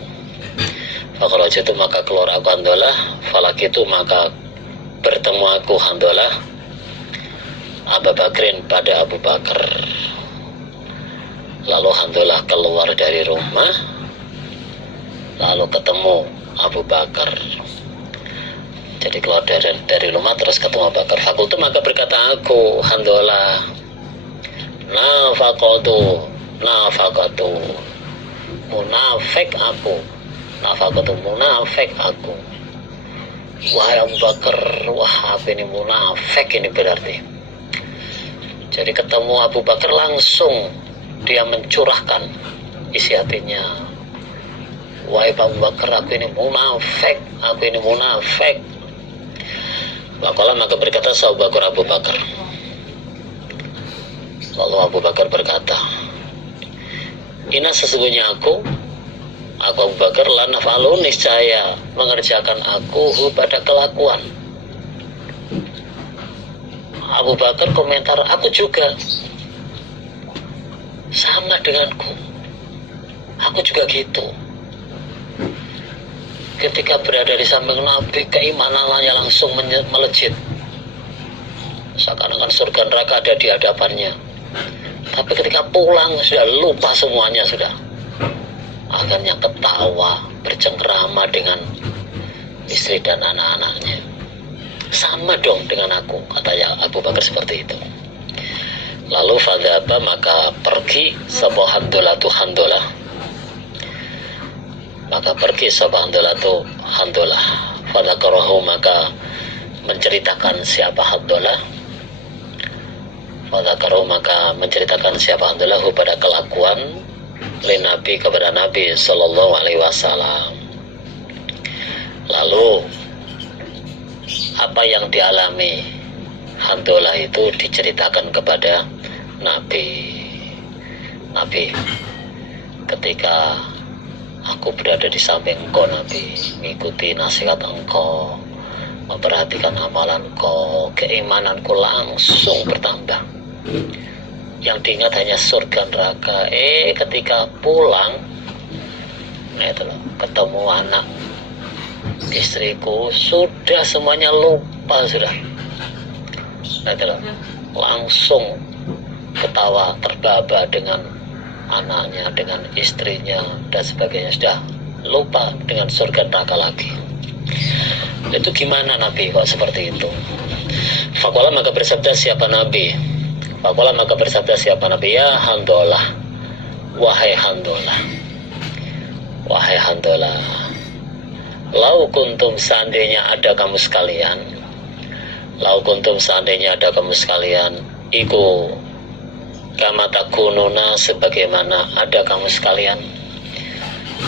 Fakhrajatu, maka keluar aku Handolah. Falakitu, maka bertemu aku Handolah Abu Bakrin, pada Abu Bakar. Lalu Handolah keluar dari rumah, lalu ketemu Abu Bakar. Jadi keluar dari rumah terus ketemu Abu Bakar. Fakultu, maka berkata aku Handolah, nafaqatu, munafik aku. Nafaqatu, munafik aku. Wahai Abu Bakar, wah apa ini munafik ini berarti. Jadi ketemu Abu Bakar langsung dia mencurahkan isi hatinya. Wahai Abu Bakar, aku ini munafik, aku ini munafik. Maka berkata Abu Bakar. Lalu Abu Bakar berkata, Ina, sesungguhnya aku Abu Bakar, lanaf'alu, niscaya mengerjakan aku pada kelakuan. Abu Bakar komentar, aku juga sama denganku, aku juga gitu. Ketika berada di samping Nabi, keimanannya langsung melejit, seakan-akan surga neraka ada di hadapannya. Tapi ketika pulang sudah lupa semuanya, sudah akhirnya ketawa bercengkerama dengan istri dan anak-anaknya. Sama dong dengan aku, katanya Abu Bakar seperti itu. Lalu fadzaba, maka pergi sebuah Handolah. Maka pergi sebuah Handolah. Fadzakarahu, maka menceritakan siapa Handolah. Fadzakarahu, maka menceritakan siapa Handolah pada kelakuan Nabi, kepada Nabi Sallallahu Alaihi Wasallam. Lalu apa yang dialami Handolah itu diceritakan kepada Nabi ketika aku berada di samping engkau Nabi, mengikuti nasihat engkau, memperhatikan amalan engkau, keimananku langsung bertambah. Yang diingat hanya surga neraka. Ketika pulang, ketemu anak istriku, sudah semuanya lupa sudah. Langsung ketawa terbahak dengan anaknya, dengan istrinya dan sebagainya, sudah lupa dengan surga neraka lagi. Itu gimana Nabi kok seperti itu? Faqala maka bersabda siapa Nabi? Faqala maka bersabda siapa Nabi? Ya Handolah, wahai Handolah, wahai Handolah, lau kuntum seandainya ada kamu sekalian, lau kuntum seandainya ada kamu sekalian, iku kama takununa sebagaimana ada kamu sekalian,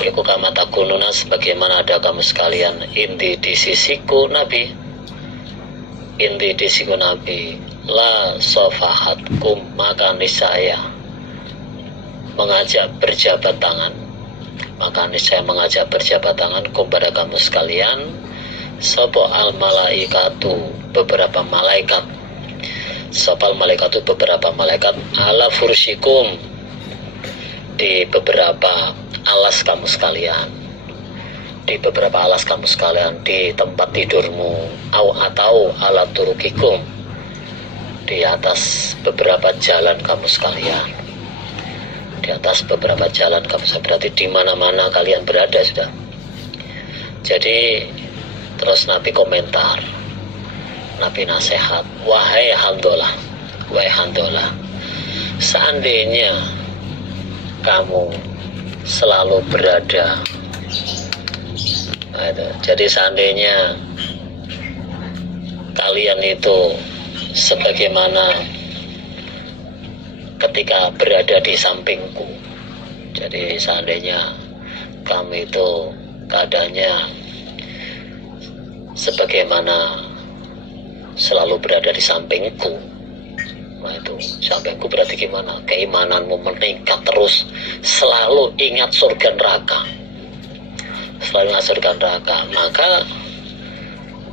iku kama takununa sebagaimana ada kamu sekalian, indi di sisiku Nabi, indi di sisiku Nabi, la sofahatkum maka niscaya mengajak berjabat tangan, maka niscaya mengajak berjabat tangan kepada kamu sekalian, sopo al malaikatu beberapa malaikat, sopal malaikatu beberapa malaikat, ala fursikum di beberapa alas kamu sekalian, di beberapa alas kamu sekalian, di tempat tidurmu, atau ala turukikum di atas beberapa jalan kamu sekalian, di atas beberapa jalan kamu sekalian, berarti di mana-mana kalian berada sudah. Jadi terus Nabi komentar, Nabi nasihat, wahai Handolah, wahai Handolah, seandainya kamu selalu berada, jadi seandainya kalian itu sebagaimana ketika berada di sampingku, jadi seandainya kamu itu keadaannya sebagaimana selalu berada di sampingku, nah itu sampingku berarti gimana? Keimananmu meningkat terus, selalu ingat surga neraka, selalu ingat surga neraka, maka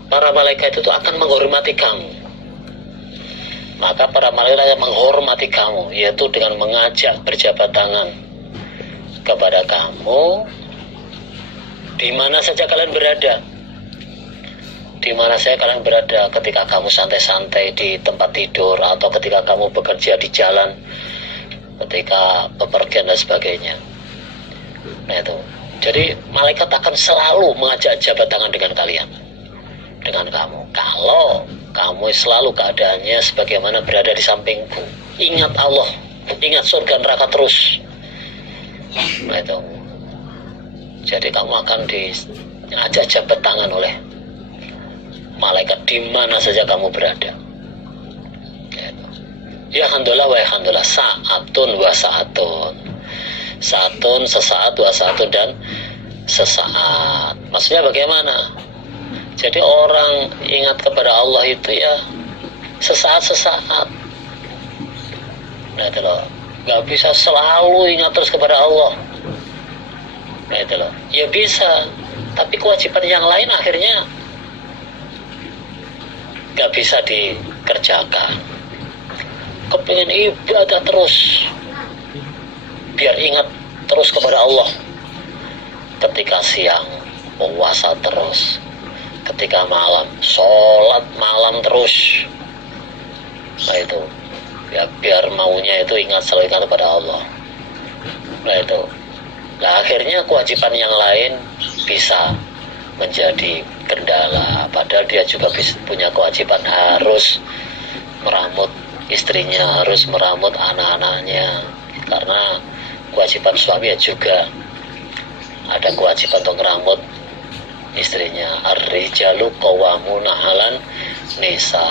para malaikat itu akan menghormati kamu. Maka para malaikat akan menghormati kamu, yaitu dengan mengajak berjabat tangan kepada kamu di mana saja kalian berada, di mana saja kalian berada, ketika kamu santai-santai di tempat tidur, atau ketika kamu bekerja di jalan, ketika bepergian dan sebagainya. Nah itu, jadi malaikat akan selalu mengajak jabat tangan dengan kalian, dengan kamu, kalau kamu selalu keadaannya sebagaimana berada di sampingku, ingat Allah, ingat surga neraka terus. Nah itu, jadi kamu akan diajak jabat tangan oleh malaikat di mana saja kamu berada. Ya Handolah, wahai Handolah, saatun wa saatun, saatun sesaat, wa saatun dan sesaat. Maksudnya bagaimana? Jadi orang ingat kepada Allah itu ya sesaat-sesaat. Nah itu loh, nggak bisa selalu ingat terus kepada Allah. Nah itu loh, ya bisa, tapi kewajiban yang lain akhirnya nggak bisa dikerjakan. Kepingin ibadah terus, biar ingat terus kepada Allah. Ketika siang puasa terus, ketika malam sholat malam terus. Nah itu ya, biar maunya itu ingat, selalu ingat kepada Allah. Nah itu, nah akhirnya kewajiban yang lain bisa menjadi kendala, padahal dia juga punya kewajiban, harus meramut istrinya, harus meramut anak-anaknya, karena kewajiban suami juga ada kewajiban untuk meramut istrinya. Ar-rijalu qawwamuna 'alan nisa.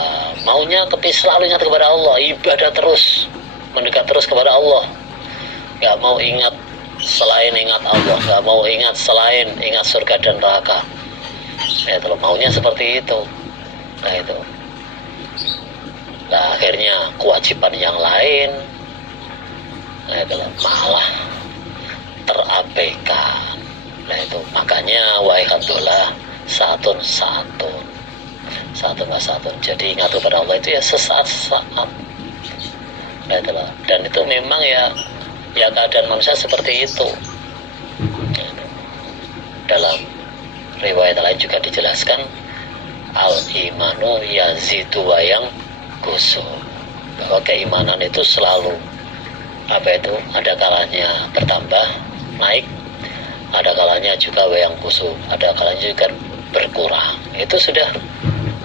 Maunya tapi selalu ingat kepada Allah, ibadah terus, mendekat terus kepada Allah, gak mau ingat selain ingat Allah, gak mau ingat selain ingat surga dan neraka. Ya itu, maunya seperti itu. Nah itu, nah akhirnya kewajiban yang lain, nah itu malah terabaikan. Nah itu makanya wahai Abdullah, satun satun satun. Jadi ingat kepada Allah itu ya sesaat-saat. Nah itulah. Dan itu memang ya keadaan manusia seperti itu. Dalam riwayat lain juga dijelaskan al-imanu yazidu wa yanqusu, bahwa keimanan itu selalu ada kalanya bertambah, naik, ada kalanya juga wa yanqusu, ada kalanya juga berkurang. Itu sudah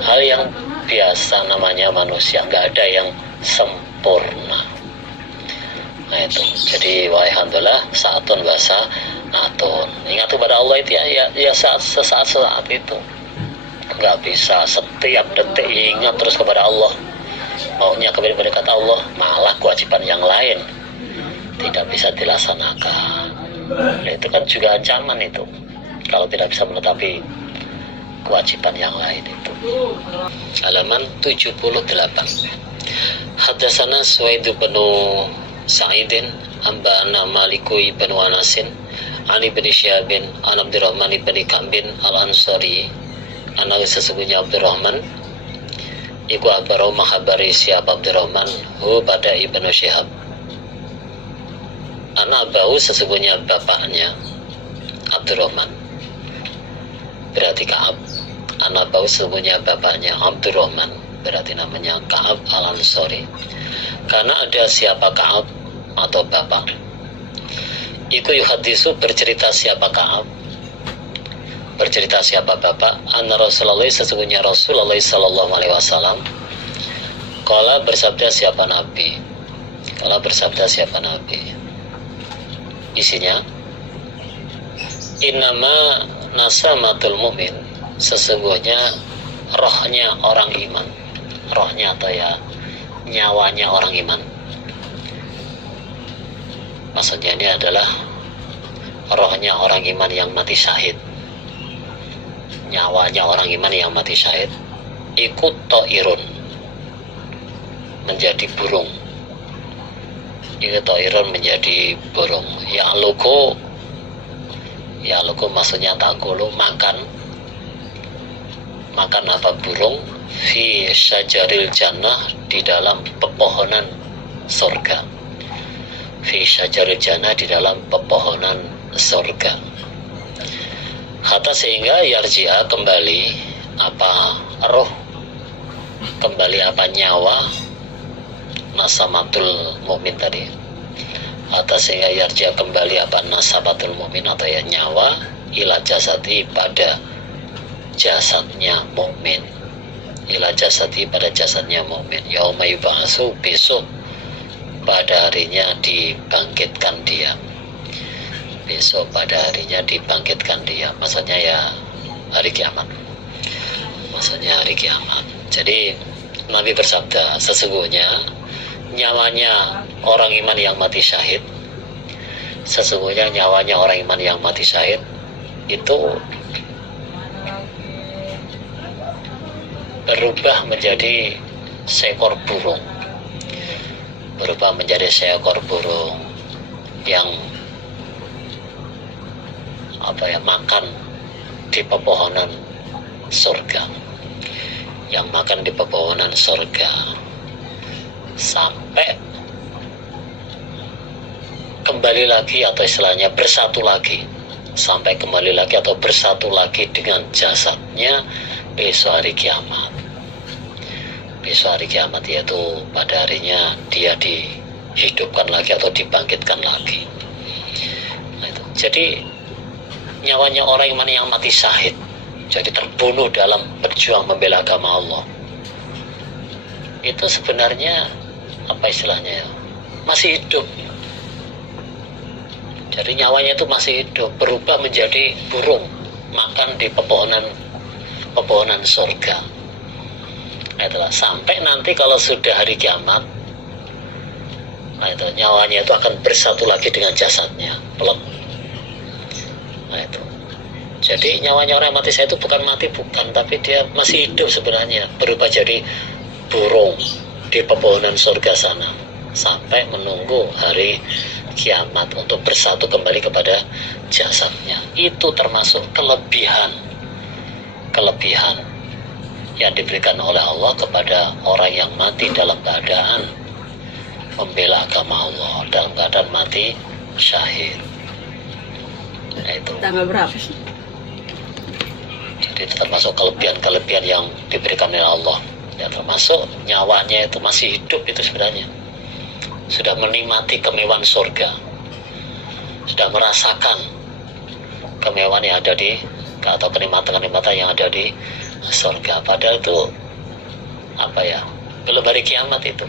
hal yang biasa, namanya manusia, nggak ada yang sempurna. Nah itu, jadi wahai Alhamdulillah, saatun basa atun, ingat kepada Allah itu ya sesaat itu. Nggak bisa setiap detik ingat terus kepada Allah, maunya kepada kata Allah, malah kewajiban yang lain tidak bisa dilaksanakan. Nah, itu kan juga ancaman itu, kalau tidak bisa menetapi kewajiban yang lain itu. Halaman 78. Hadatsana Suwaid bin Sa'idin ambana Maliku ibn Anasin ani bin Syabin an Abdurrahman ibn Kambin al-Ansari, anak sesungguhnya Abdurrahman iku abaru menghabari siapa Abdurrahman pada ibnu Syihab, anak bau sesungguhnya bapaknya Abdurrahman berarti Ka'ab, anak bau sesungguhnya bapaknya Abdurrahman berarti namanya Ka'ab al-Ansari. Karena ada siapa Ka'ab atau bapak, iku yuhadisu bercerita siapa Ka'ab, bercerita siapa bapak, anna Rasulullah sesungguhnya Rasulullah sallallahu alaihi wasallam, kala bersabda siapa Nabi, isinya innama nasamatul mu'min, sesungguhnya rohnya orang iman, rohnya atau ya nyawanya orang iman, maksudnya ini adalah rohnya orang iman yang mati syahid, nyawanya orang iman yang mati syahid, ikut ta'irun, menjadi burung, ikut ta'irun menjadi burung, ya luku maksudnya takulu, makan apa burung, fi syajaril jannah, di dalam pepohonan surga, fi syajaril jannah, di dalam pepohonan surga. Hatta sehingga yarji'a kembali apa roh, kembali apa nyawa nasamatul mukmin tadi. Hatta sehingga yarji'a kembali apa nasabatul mukmin atau ya nyawa ila jasadi, pada jasadnya mukmin, ila jasadi, pada jasadnya mukmin. Yauma yub'atsu, besok pada harinya dibangkitkan dia, besok pada harinya dibangkitkan dia, maksudnya ya hari kiamat, maksudnya hari kiamat. Jadi Nabi bersabda, sesungguhnya nyawanya orang iman yang mati syahid, sesungguhnya nyawanya orang iman yang mati syahid itu berubah menjadi seekor burung, berubah menjadi seekor burung yang makan di pepohonan surga, yang makan di pepohonan surga, sampai kembali lagi atau istilahnya bersatu lagi, sampai kembali lagi atau bersatu lagi dengan jasadnya besok hari kiamat. Besok hari kiamat, yaitu pada harinya dia dihidupkan lagi atau dibangkitkan lagi. Nah, itu. Jadi nyawanya orang iman yang mati syahid, jadi terbunuh dalam berjuang membela agama Allah, itu sebenarnya apa istilahnya ya, masih hidup. Jadi nyawanya itu masih hidup, berubah menjadi burung, makan di pepohonan surga. Itulah, sampai nanti kalau sudah hari kiamat, nah itu nyawanya itu akan bersatu lagi dengan jasadnya, peluk. Nah itu. Jadi nyawanya orang mati saya itu bukan mati, bukan, tapi dia masih hidup sebenarnya, berubah jadi burung di pepohonan surga sana. sampai menunggu hari kiamat untuk bersatu kembali kepada jasadnya. Itu termasuk kelebihan yang diberikan oleh Allah kepada orang yang mati dalam keadaan membela agama Allah, dalam keadaan mati syahid. Nah, itu tanggal berapa sih? Jadi itu termasuk kelebihan yang diberikan oleh Allah. Ya, termasuk nyawanya itu masih hidup, itu sebenarnya sudah menikmati kemewahan surga, sudah merasakan kemewahan yang ada di, atau kenikmatan-kenikmatan yang ada di surga. Padahal itu apa ya, belum hari kiamat itu.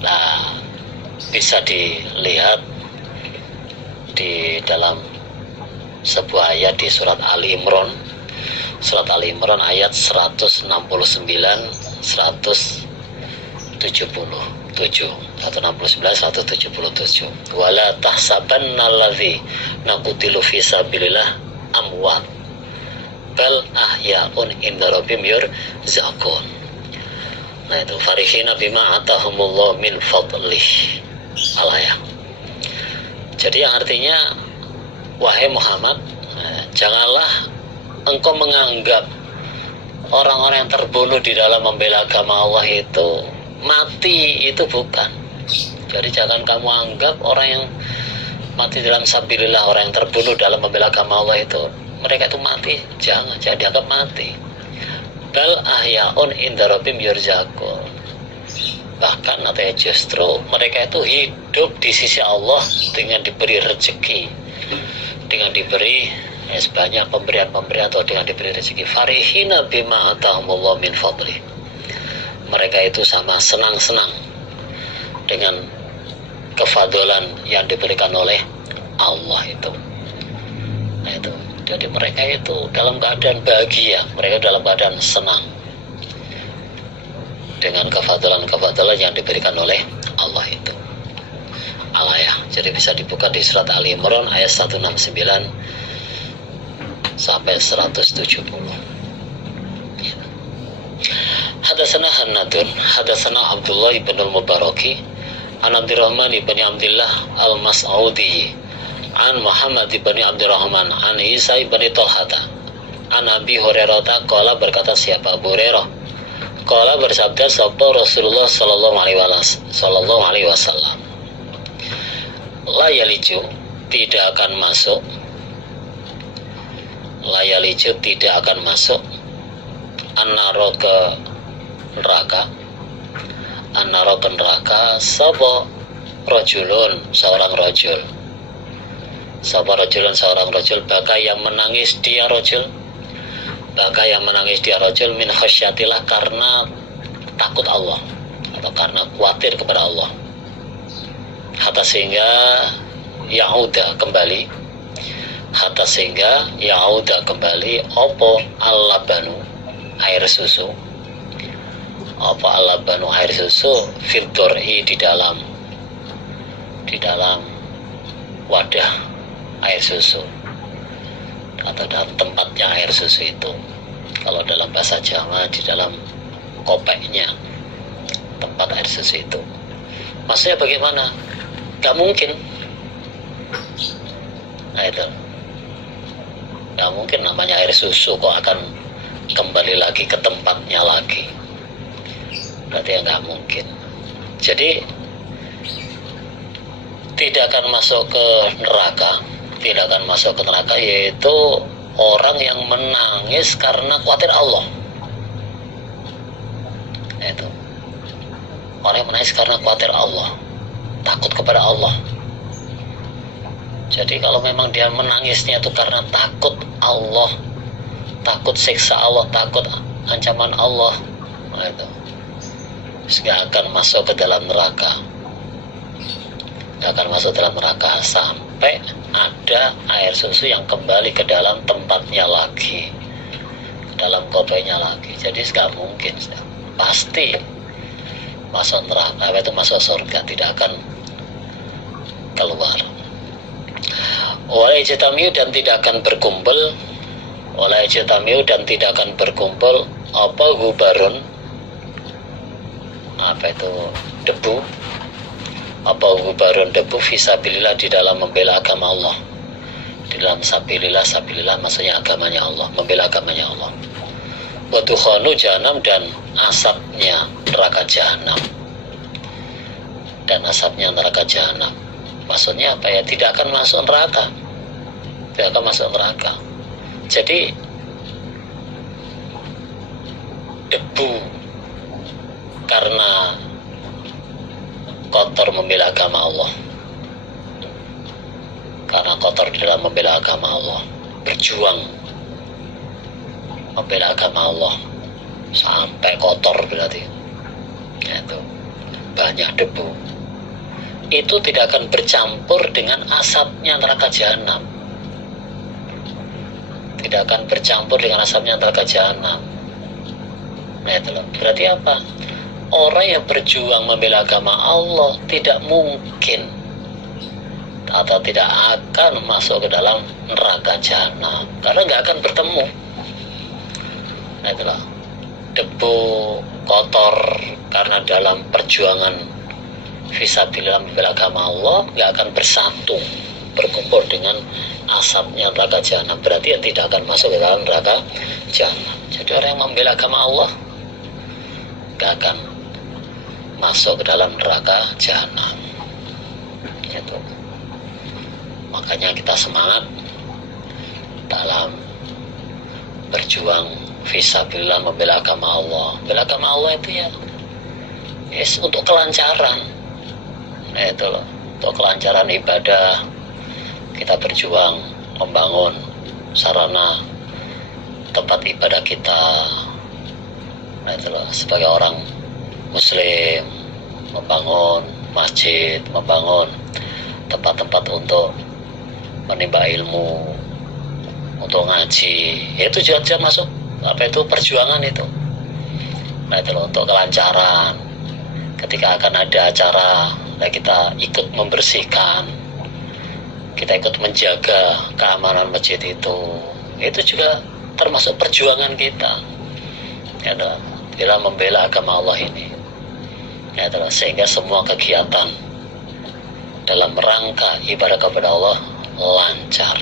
Nah, bisa dilihat di dalam sebuah ayat di surat Ali Imran, ayat 169 177. Wala tahsabanna allazi naqutilu fi sabilillah amwat bal ahyaun inda rabbihim yurzaqun. Nah, itu farihina bima atahumullah min fadlih al-ayah. Jadi yang artinya, wahai Muhammad, janganlah engkau menganggap orang-orang yang terbunuh di dalam membela agama Allah itu mati, itu bukan. Jadi jangan kamu anggap orang yang mati dalam sabilillah, orang yang terbunuh dalam membela agama Allah itu, mereka itu mati. Jangan dianggap mati. Bal ahyaun inda rabbihim yurzaqun. Bahkan katanya justru mereka itu hidup di sisi Allah dengan diberi rezeki, dengan diberi sebanyak pemberian-pemberian, atau dengan diberi rezeki. Farihina bima atahumullah min fadli. Mereka itu sama senang-senang dengan kefadolan yang diberikan oleh Allah itu. Nah, itu. Jadi mereka itu dalam keadaan bahagia, mereka dalam keadaan senang dengan kefadolan yang diberikan oleh Allah itu. Al-ayah. Jadi bisa dibuka di surat Ali Imran ayat 169 sampai 170. Hadatsana Hannadun, hadatsana Abdullah ibn al-Mubaraki, an Abdurrahman ibn Abdullah al-Mas'udi, an Muhammad ibn Abdurrahman, an Isa ibn Talhata, an Abi Hurairah qala, berkata siapa Abu Hurairah, qala bersabda sabda Rasulullah sallallahu alaihi wasallam, la yaliju, tidak akan masuk, la yaliju, tidak akan masuk, an-naro, ke neraka, an-naro, ke neraka, sapa rajulun, seorang rajul, sapa rajulun, seorang rajul, baka yang menangis dia rajul, baka yang menangis dia rajul, min khasyatillah, karena takut Allah atau karena khawatir kepada Allah, hatta sehingga yauda kembali, hatta sehingga yauda kembali, opo al-labanu, air susu, opo al-labanu, air susu, filtorhi, di dalam wadah air susu atau dalam tempatnya air susu itu. Kalau dalam bahasa Jawa, di dalam kopeknya tempat air susu itu. Maksudnya bagaimana? Gak mungkin. Nah, itu gak mungkin, namanya air susu kok akan kembali lagi ke tempatnya lagi. Berarti ya gak mungkin. Jadi tidak akan masuk ke neraka, tidak akan masuk ke neraka, yaitu orang yang menangis karena khawatir Allah. Itu orang yang menangis karena khawatir Allah, takut kepada Allah. Jadi kalau memang dia menangisnya itu karena takut Allah, takut siksa Allah, takut ancaman Allah, itu nggak akan masuk ke dalam neraka, nggak akan masuk dalam neraka sampai ada air susu yang kembali ke dalam tempatnya lagi, dalam kopenya lagi. Jadi nggak mungkin, pasti masuk neraka, itu masuk surga, tidak akan keluar. Walai jatamiu, dan tidak akan berkumpul, walai jatamiu, dan tidak akan berkumpul, apa gubarun, apa itu, debu, apa gubarun debu fisabilillah, di dalam membela agama Allah. Di dalam sabilillah, sabilillah maksudnya agamanya Allah, membela agamanya Allah. Wa dukhanu jahannam, dan asapnya neraka jahanam. Dan asapnya neraka jahanam maksudnya apa ya, tidak akan masuk neraka, tidak akan masuk neraka. Jadi debu karena kotor membela agama Allah, karena kotor di dalam membela agama Allah, berjuang membela agama Allah sampai kotor, berarti itu banyak debu, itu tidak akan bercampur dengan asapnya neraka jahanam, tidak akan bercampur dengan asapnya neraka jahanam. Nah itu loh, berarti apa? Orang yang berjuang membela agama Allah tidak mungkin atau tidak akan masuk ke dalam neraka jahanam, karena nggak akan bertemu. Nah itulah, debu kotor karena dalam perjuangan fisabilillah membela agama Allah nggak akan bersatu, berkumpul dengan asapnya neraka jahanam, berarti yang tidak akan masuk ke dalam neraka jahanam. Jadi orang yang membela agama Allah nggak akan masuk ke dalam neraka jahanam. Gitu. Makanya kita semangat dalam berjuang fisabilillah membela agama Allah. Membela agama Allah itu ya yes, untuk kelancaran. Nah itu loh, untuk kelancaran ibadah kita berjuang membangun sarana tempat ibadah kita. Nah itu loh, sebagai orang muslim membangun masjid, membangun tempat-tempat untuk menimba ilmu, untuk ngaji, itu juga masuk apa itu perjuangan itu. Nah itu loh, untuk kelancaran ketika akan ada acara, nah kita ikut membersihkan, kita ikut menjaga keamanan masjid itu juga termasuk perjuangan kita ya, dalam membela agama Allah ini ya, sehingga semua kegiatan dalam rangka ibadah kepada Allah lancar.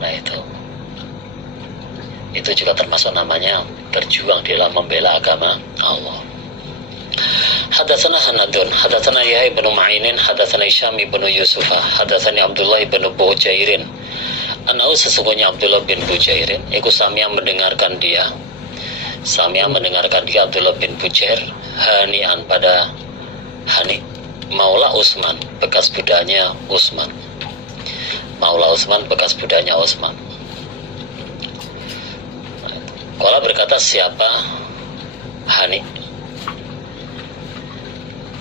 Nah itu juga termasuk namanya berjuang dalam membela agama Allah. Hadatsana Hanadun, hadatsana Yahya bin Ma'inin, hadatsana Hisham bin Yusuf, hadatsani Abdullah bin Bujairin. Anau, sesungguhnya Abdullah bin Bujairin, iku Samia mendengarkan dia Abdullah bin Bujair, hanian pada Hani Maula Utsman, bekas budanya Utsman. Maula Utsman, bekas budanya Utsman. Kala berkata, siapa Hani?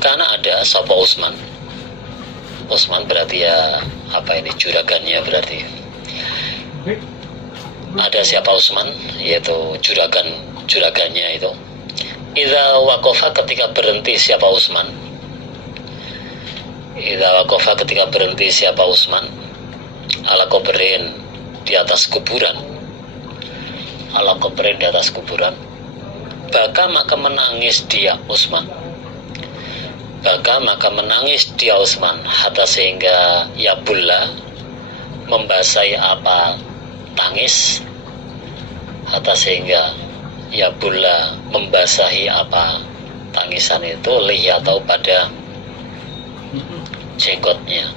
Karena ada sapa Utsman. Utsman berarti ya apa ini, juragannya berarti. Ada siapa Utsman, yaitu juragannya itu. Idza waqafa, ketika berhenti siapa Utsman. Idza waqafa, ketika berhenti siapa Utsman. Ala kubrin, di atas kuburan. Ala kubrin, di atas kuburan. Baka maka menangis dia Utsman. Baka maka menangis dia Utsman, hatta sehingga ya bulla, membasahi apa tangis, hatta sehingga ya bulla, membasahi apa tangisan itu, liyatau pada jenggotnya,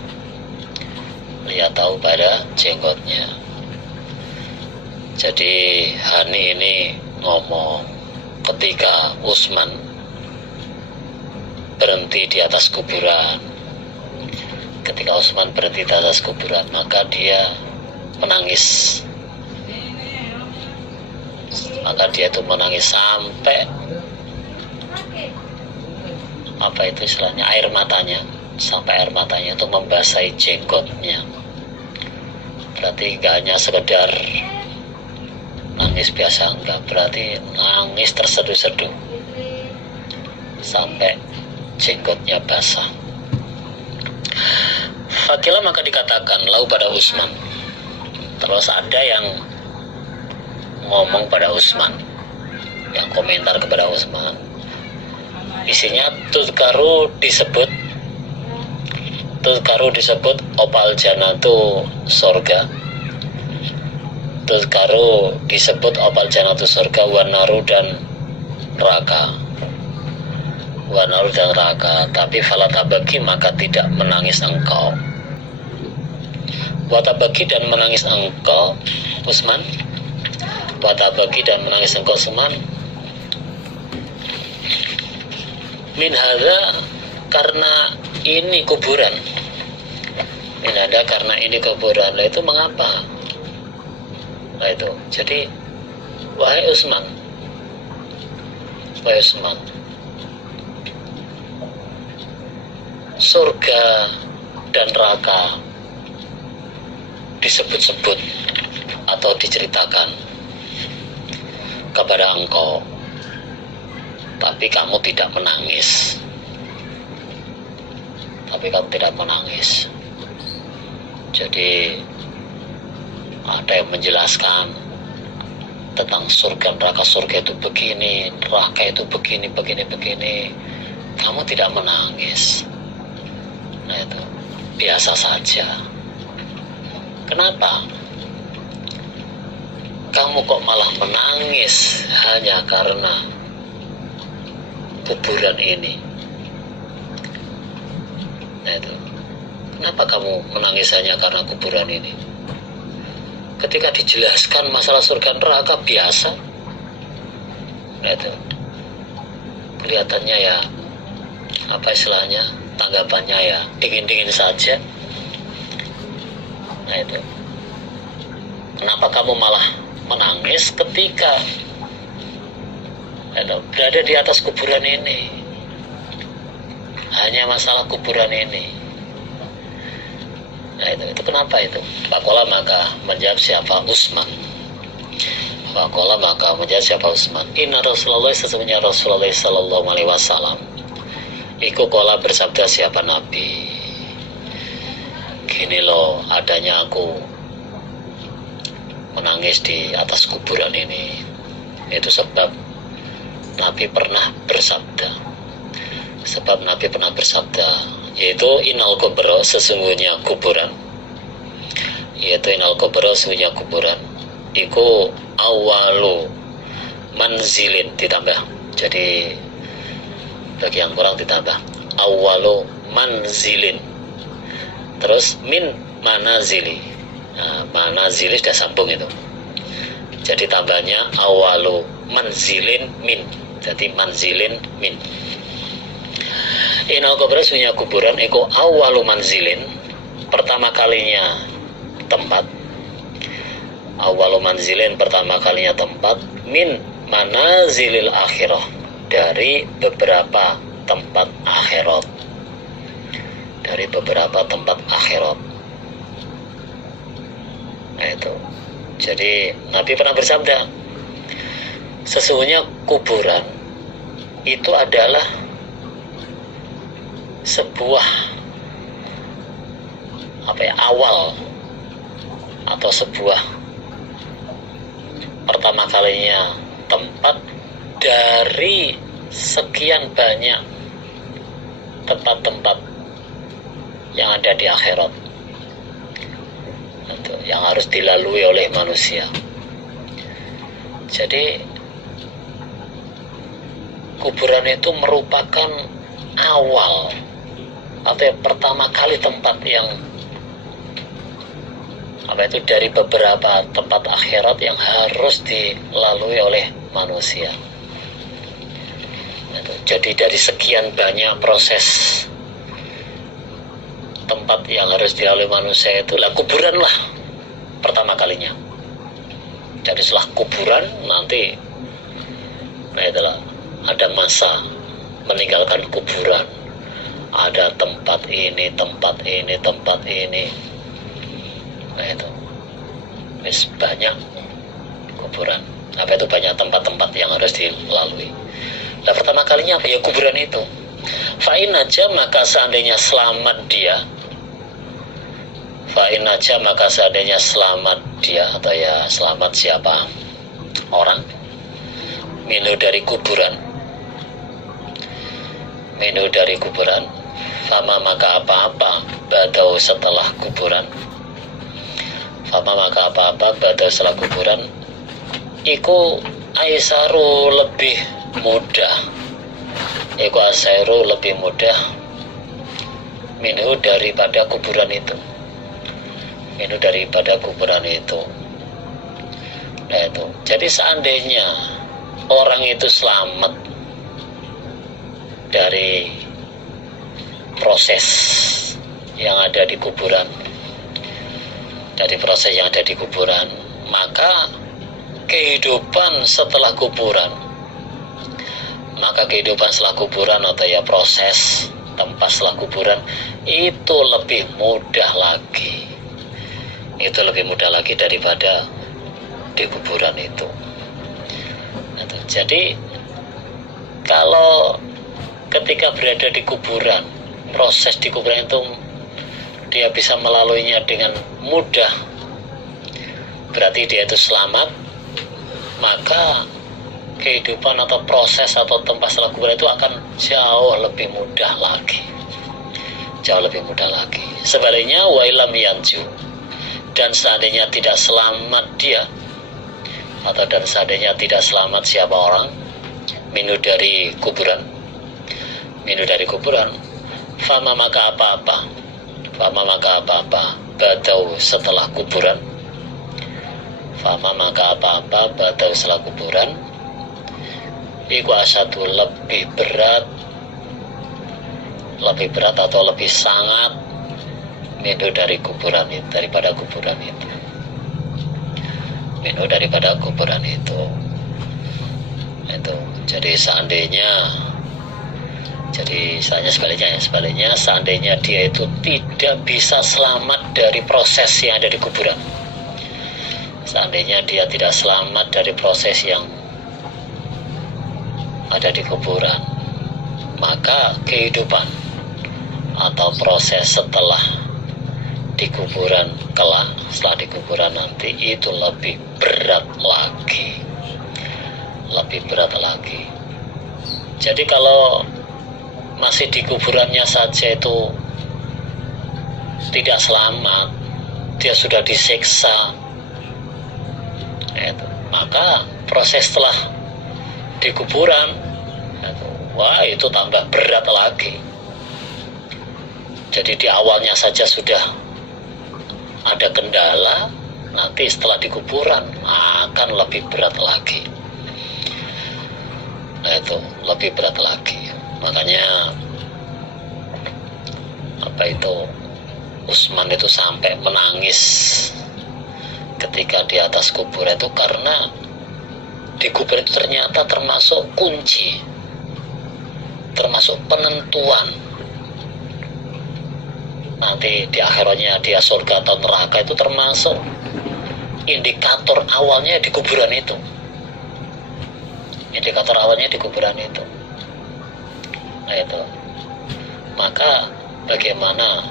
liyatau pada jenggotnya. Jadi Hani ini ngomong ketika Utsman berhenti di atas kuburan. Ketika Utsman berhenti di atas kuburan, maka dia menangis. Maka dia itu menangis sampai apa itu istilahnya, air matanya, sampai air matanya itu membasahi jenggotnya. Berarti gak hanya sekedar nangis biasa, enggak, berarti nangis terseduh-seduh sampai jenggotnya basah. Fakila, maka dikatakan lau pada Utsman. Terus ada yang ngomong pada Utsman, yang komentar kepada Utsman, isinya tuzkaru disebut opal janatu surga, tuzkaru disebut opal janatu surga, wanaru dan neraka, tapi falatabaki maka tidak menangis engkau. Watabaki dan menangis engkau Utsman, watabaki dan menangis engkau Utsman, min hadza karena ini kuburan, min hadza karena ini kuburan. Lah itu mengapa? Nah itu, jadi wahai Utsman, surga dan neraka disebut-sebut atau diceritakan kepada engkau, tapi kamu tidak menangis. Jadi ada yang menjelaskan tentang surga neraka. Surga itu begini, neraka itu begini, kamu tidak menangis. Nah itu biasa saja. Kenapa kamu kok malah menangis hanya karena kuburan ini? Nah itu, kenapa kamu menangis hanya karena kuburan ini? Ketika dijelaskan masalah surga neraka biasa, nah itu kelihatannya ya, apa istilahnya, tanggapannya ya dingin-dingin saja. Nah itu, kenapa kamu malah menangis ketika berada di atas kuburan ini? Hanya masalah kuburan ini. Nah itu kenapa itu? Faqala maka menjawab siapa Utsman. Inna Rasulullah, sesungguhnya Rasulullah sallallahu alaihi wasallam iku qala bersabda siapa Nabi, gini loh adanya aku menangis di atas kuburan ini, itu sebab Nabi pernah bersabda, yaitu inal kubro, sesungguhnya kuburan, iku awalu manzilin, ditambah, jadi bagi yang kurang ditambah awalu manzilin, terus min manazili. Nah, manazili sudah sambung itu, jadi tambahnya awalu manzilin min, jadi manzilin min. Inal kubro, sunya kuburan, iku awalu manzilin, pertama kalinya tempat, min manazilil akhirah, dari beberapa tempat akhirat. Nah itu, jadi Nabi pernah bersabda, sesungguhnya kuburan itu adalah sebuah awal atau sebuah pertama kalinya tempat dari sekian banyak tempat-tempat yang ada di akhirat, yang harus dilalui oleh manusia. Jadi kuburan itu merupakan awal atau pertama kali tempat yang dari beberapa tempat akhirat yang harus dilalui oleh manusia. Jadi dari sekian banyak proses tempat yang harus dilalui manusia, itulah kuburan lah pertama kalinya. Jadi setelah kuburan nanti, nah itulah ada masa meninggalkan kuburan, ada tempat ini. Nah itu banyak kuburan, banyak tempat-tempat yang harus dilalui. Nah pertama kalinya ya kuburan itu. Fa'in aja maka seandainya selamat dia, atau ya selamat siapa orang, minu dari kuburan, minhu dari kuburan. Fama maka apa-apa badau setelah kuburan. Fama maka apa-apa badau setelah kuburan iku aisaru lebih mudah. Iku aisaru lebih mudah minhu daripada kuburan itu. Minhu daripada kuburan itu. Nah itu. Jadi seandainya orang itu selamat dari proses yang ada di kuburan, dari proses yang ada di kuburan, maka kehidupan setelah kuburan, atau ya proses tempat setelah kuburan itu lebih mudah lagi. Itu lebih mudah lagi daripada di kuburan itu. Jadi kalau ketika berada di kuburan, proses di kuburan itu dia bisa melaluinya dengan mudah, berarti dia itu selamat. Maka kehidupan atau proses atau tempat setelah kuburan itu akan jauh lebih mudah lagi, jauh lebih mudah lagi. Sebaliknya wailam yanju, dan seandainya tidak selamat dia, atau dan seandainya tidak selamat siapa orang minhu dari kuburan, fama maka apa-apa badau setelah kuburan. Fama maka apa-apa badau setelah kuburan iku asatu lebih berat atau lebih sangat minhu dari kuburan itu, daripada kuburan itu. Minhu daripada kuburan itu. Jadi sebaliknya seandainya dia itu tidak bisa selamat dari proses yang ada di kuburan, seandainya dia tidak selamat dari proses yang ada di kuburan, maka kehidupan atau proses setelah di kuburan kelak, setelah di kuburan nanti itu lebih berat lagi. Jadi kalau masih di kuburannya saja itu tidak selamat, dia sudah disiksa, maka proses setelah di kuburan itu tambah berat lagi. Jadi di awalnya saja sudah ada kendala, nanti setelah di kuburan akan lebih berat lagi. Lebih berat lagi. Makanya Utsman itu sampai menangis ketika di atas kubur itu, karena di kubur itu ternyata termasuk kunci, termasuk penentuan nanti di akhiratnya dia surga atau neraka. Itu termasuk indikator awalnya di kuburan itu. Maka bagaimana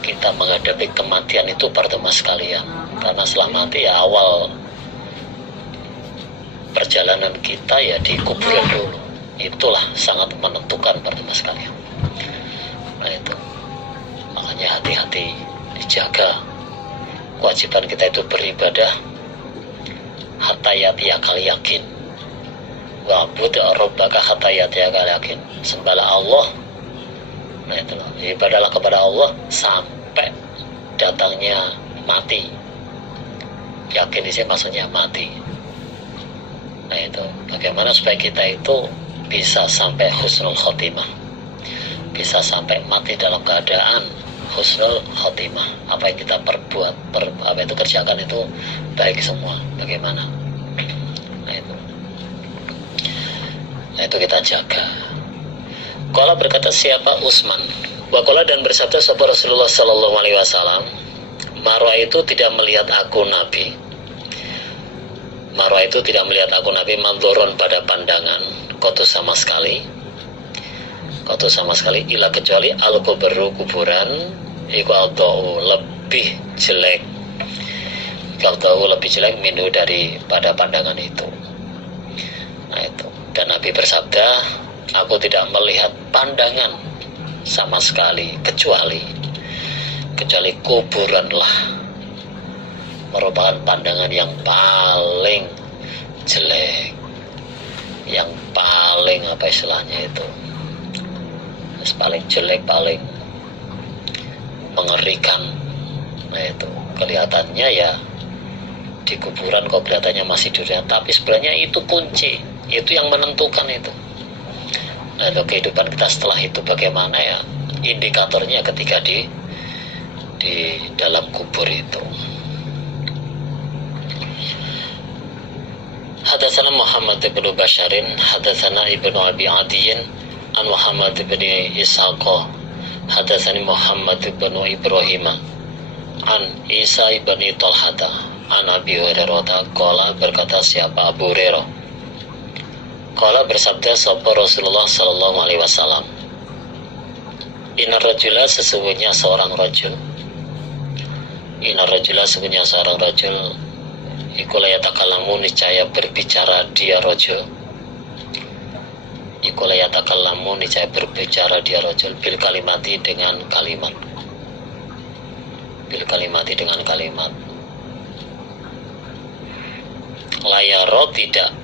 kita menghadapi kematian itu, para teman sekalian? Karena setelah mati ya awal perjalanan kita ya di kuburan dulu. Itulah sangat menentukan, para teman sekalian. Makanya hati-hati, dijaga. Kewajiban kita itu beribadah hatta yakal yakin. Wa'bud rabbaka hatta yakal yakin. Sembahlah Allah. Ibadahlah kepada Allah sampai datangnya mati. Yakin di sini maksudnya mati. Bagaimana supaya kita itu bisa sampai husnul khotimah, bisa sampai mati dalam keadaan husnul khotimah. Apa yang kita perbuat, apa itu kerjakan itu baik semua. Bagaimana? Itu kita jaga. Qala berkata siapa Utsman, waqala dan bersabda sapa Rasulullah sallallahu alaihi wasallam, marwa itu tidak melihat aku Nabi. Marwa itu tidak melihat aku Nabi mandzoron pada pandangan, kotu sama sekali ila kecuali al-kubru kuburan iku al-da'u lebih jelek minhu daripada pandangan itu. Dan Nabi bersabda, Aku tidak melihat pandangan sama sekali, kecuali kuburanlah merupakan pandangan yang paling jelek, yang paling apa istilahnya itu, paling jelek, paling mengerikan. Nah itu kelihatannya ya di kuburan kok kelihatannya masih dunia, tapi sebenarnya itu kunci, itu yang menentukan itu. Nah, kehidupan kita setelah itu bagaimana ya, indikatornya ketika di dalam kubur itu. Hadatsana Muhammad bin Basharin, hadatsana Ibnu Abi Adiyin, an Muhammad bin Ishaq, hadatsani Muhammad bin Ibrahim, an Isa bin Talhata, an Abi Hurairah qala, berkata siapa Abu Hurairah, qala bersabda sapa Rasulullah sallallahu alaihi wasallam, inna rajula, sesungguhnya seorang rajul, inna rajula, sesungguhnya seorang rajul, iku la yatakallamu, niscaya berbicara dia rajul, iku la yatakallamu, niscaya berbicara dia rajul, bil kalimati, dengan kalimat, bil kalimati, dengan kalimat, layaro, tidak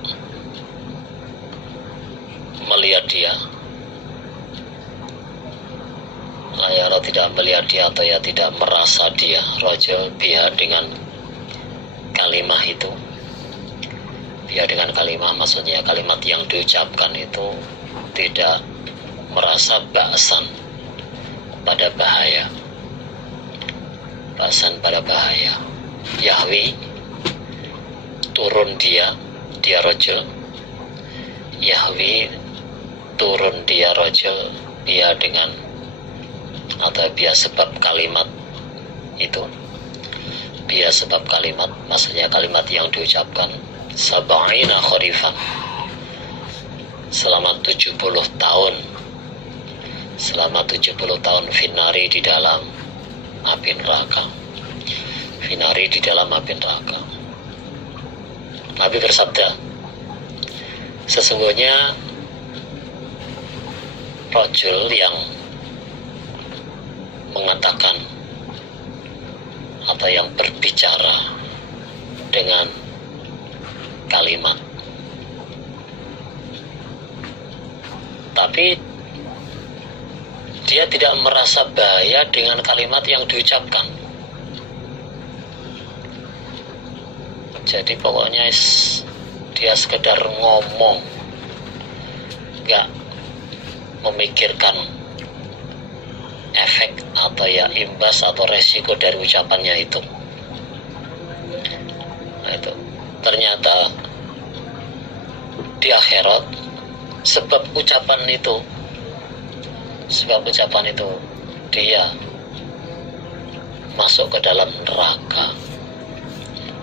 melihat dia, layaro, tidak melihat dia, atau ya tidak merasa dia, rajul biha, dengan kalimat itu. Biha dengan kalimat, maksudnya kalimat yang diucapkan itu tidak merasa ba'san pada bahaya, ba'san pada bahaya. Yahwi, turun dia rajul, Yahwi, turun dia rajul, dia dengan, atau dia sebab kalimat itu, dia sebab kalimat, maksudnya kalimat yang diucapkan, sab'ina kharifan, selama 70 tahun, selama 70 tahun, finari, di dalam api neraka, finari, di dalam api neraka. Nabi bersabda, sesungguhnya rajul yang mengatakan atau yang berbicara dengan kalimat, tapi dia tidak merasa bahaya dengan kalimat yang diucapkan. Jadi pokoknya dia sekedar ngomong, gak memikirkan efek atau ya imbas atau resiko dari ucapannya itu. Nah itu ternyata di akhirat sebab ucapan itu dia masuk ke dalam neraka.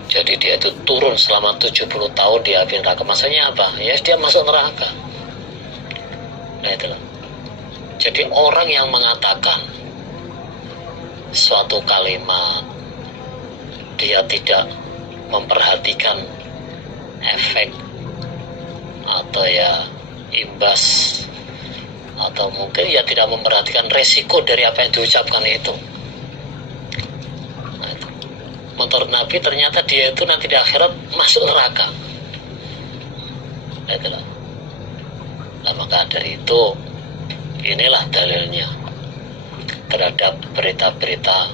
Jadi dia itu turun selama 70 tahun di api neraka. Maksudnya apa? Ya dia masuk neraka. Nah itulah. Jadi orang yang mengatakan suatu kalimat, dia tidak memperhatikan efek atau ya imbas, atau mungkin ya tidak memperhatikan resiko dari apa yang diucapkan itu. Nah, itu. Menurut Nabi ternyata dia itu nanti di akhirat masuk neraka. Nah, itulah. Nah, maka dari itu inilah dalilnya terhadap berita-berita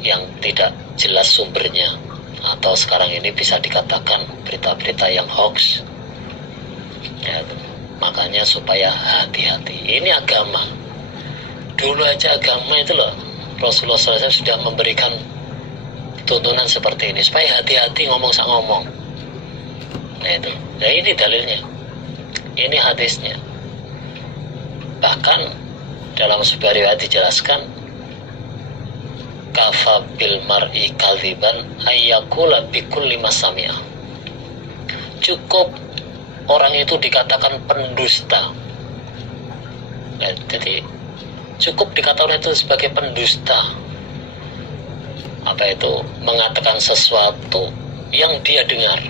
yang tidak jelas sumbernya, atau sekarang ini bisa dikatakan berita-berita yang hoax ya, makanya supaya hati-hati. Ini agama, dulu aja agama itu loh, Rasulullah SAW sudah memberikan tuntunan seperti ini supaya hati-hati ngomong sak ngomong. Nah itu, nah ini dalilnya, ini hadisnya. Bahkan dalam sebuah riwayat dijelaskan, kafa bil mar'i kadhiban ayyakula bikulli masami'ah. Cukup orang itu dikatakan pendusta. Nah, jadi cukup dikatakan itu sebagai pendusta. Apa itu? Mengatakan sesuatu yang dia dengar.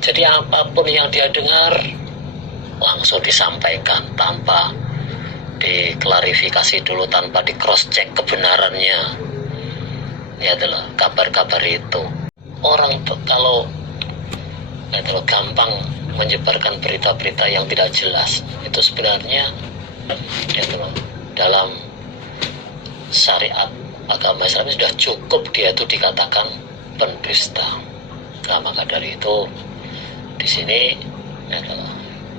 Jadi apapun yang dia dengar langsung disampaikan tanpa diklarifikasi dulu, tanpa di cross check kebenarannya. Ya adalah kabar-kabar itu. Orang kalau gampang menyebarkan berita-berita yang tidak jelas, itu sebenarnya dalam syariat agama Islam sudah cukup dia itu dikatakan pendusta. Nah, maka dari itu di sini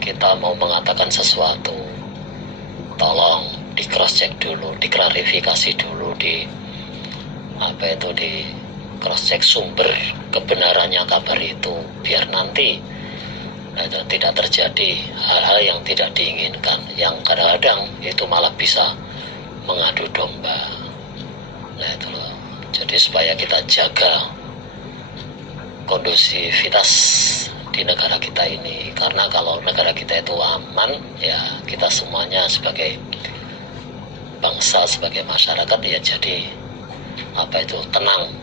kita mau mengatakan sesuatu, tolong di cross check dulu, diklarifikasi dulu, di cross check sumber kebenarannya kabar itu, biar nanti tidak terjadi hal-hal yang tidak diinginkan, yang kadang-kadang itu malah bisa mengadu domba. Nah itu loh. Jadi supaya kita jaga kondusivitas di negara kita ini, karena kalau negara kita itu aman, ya kita semuanya sebagai bangsa, sebagai masyarakat ya jadi tenang,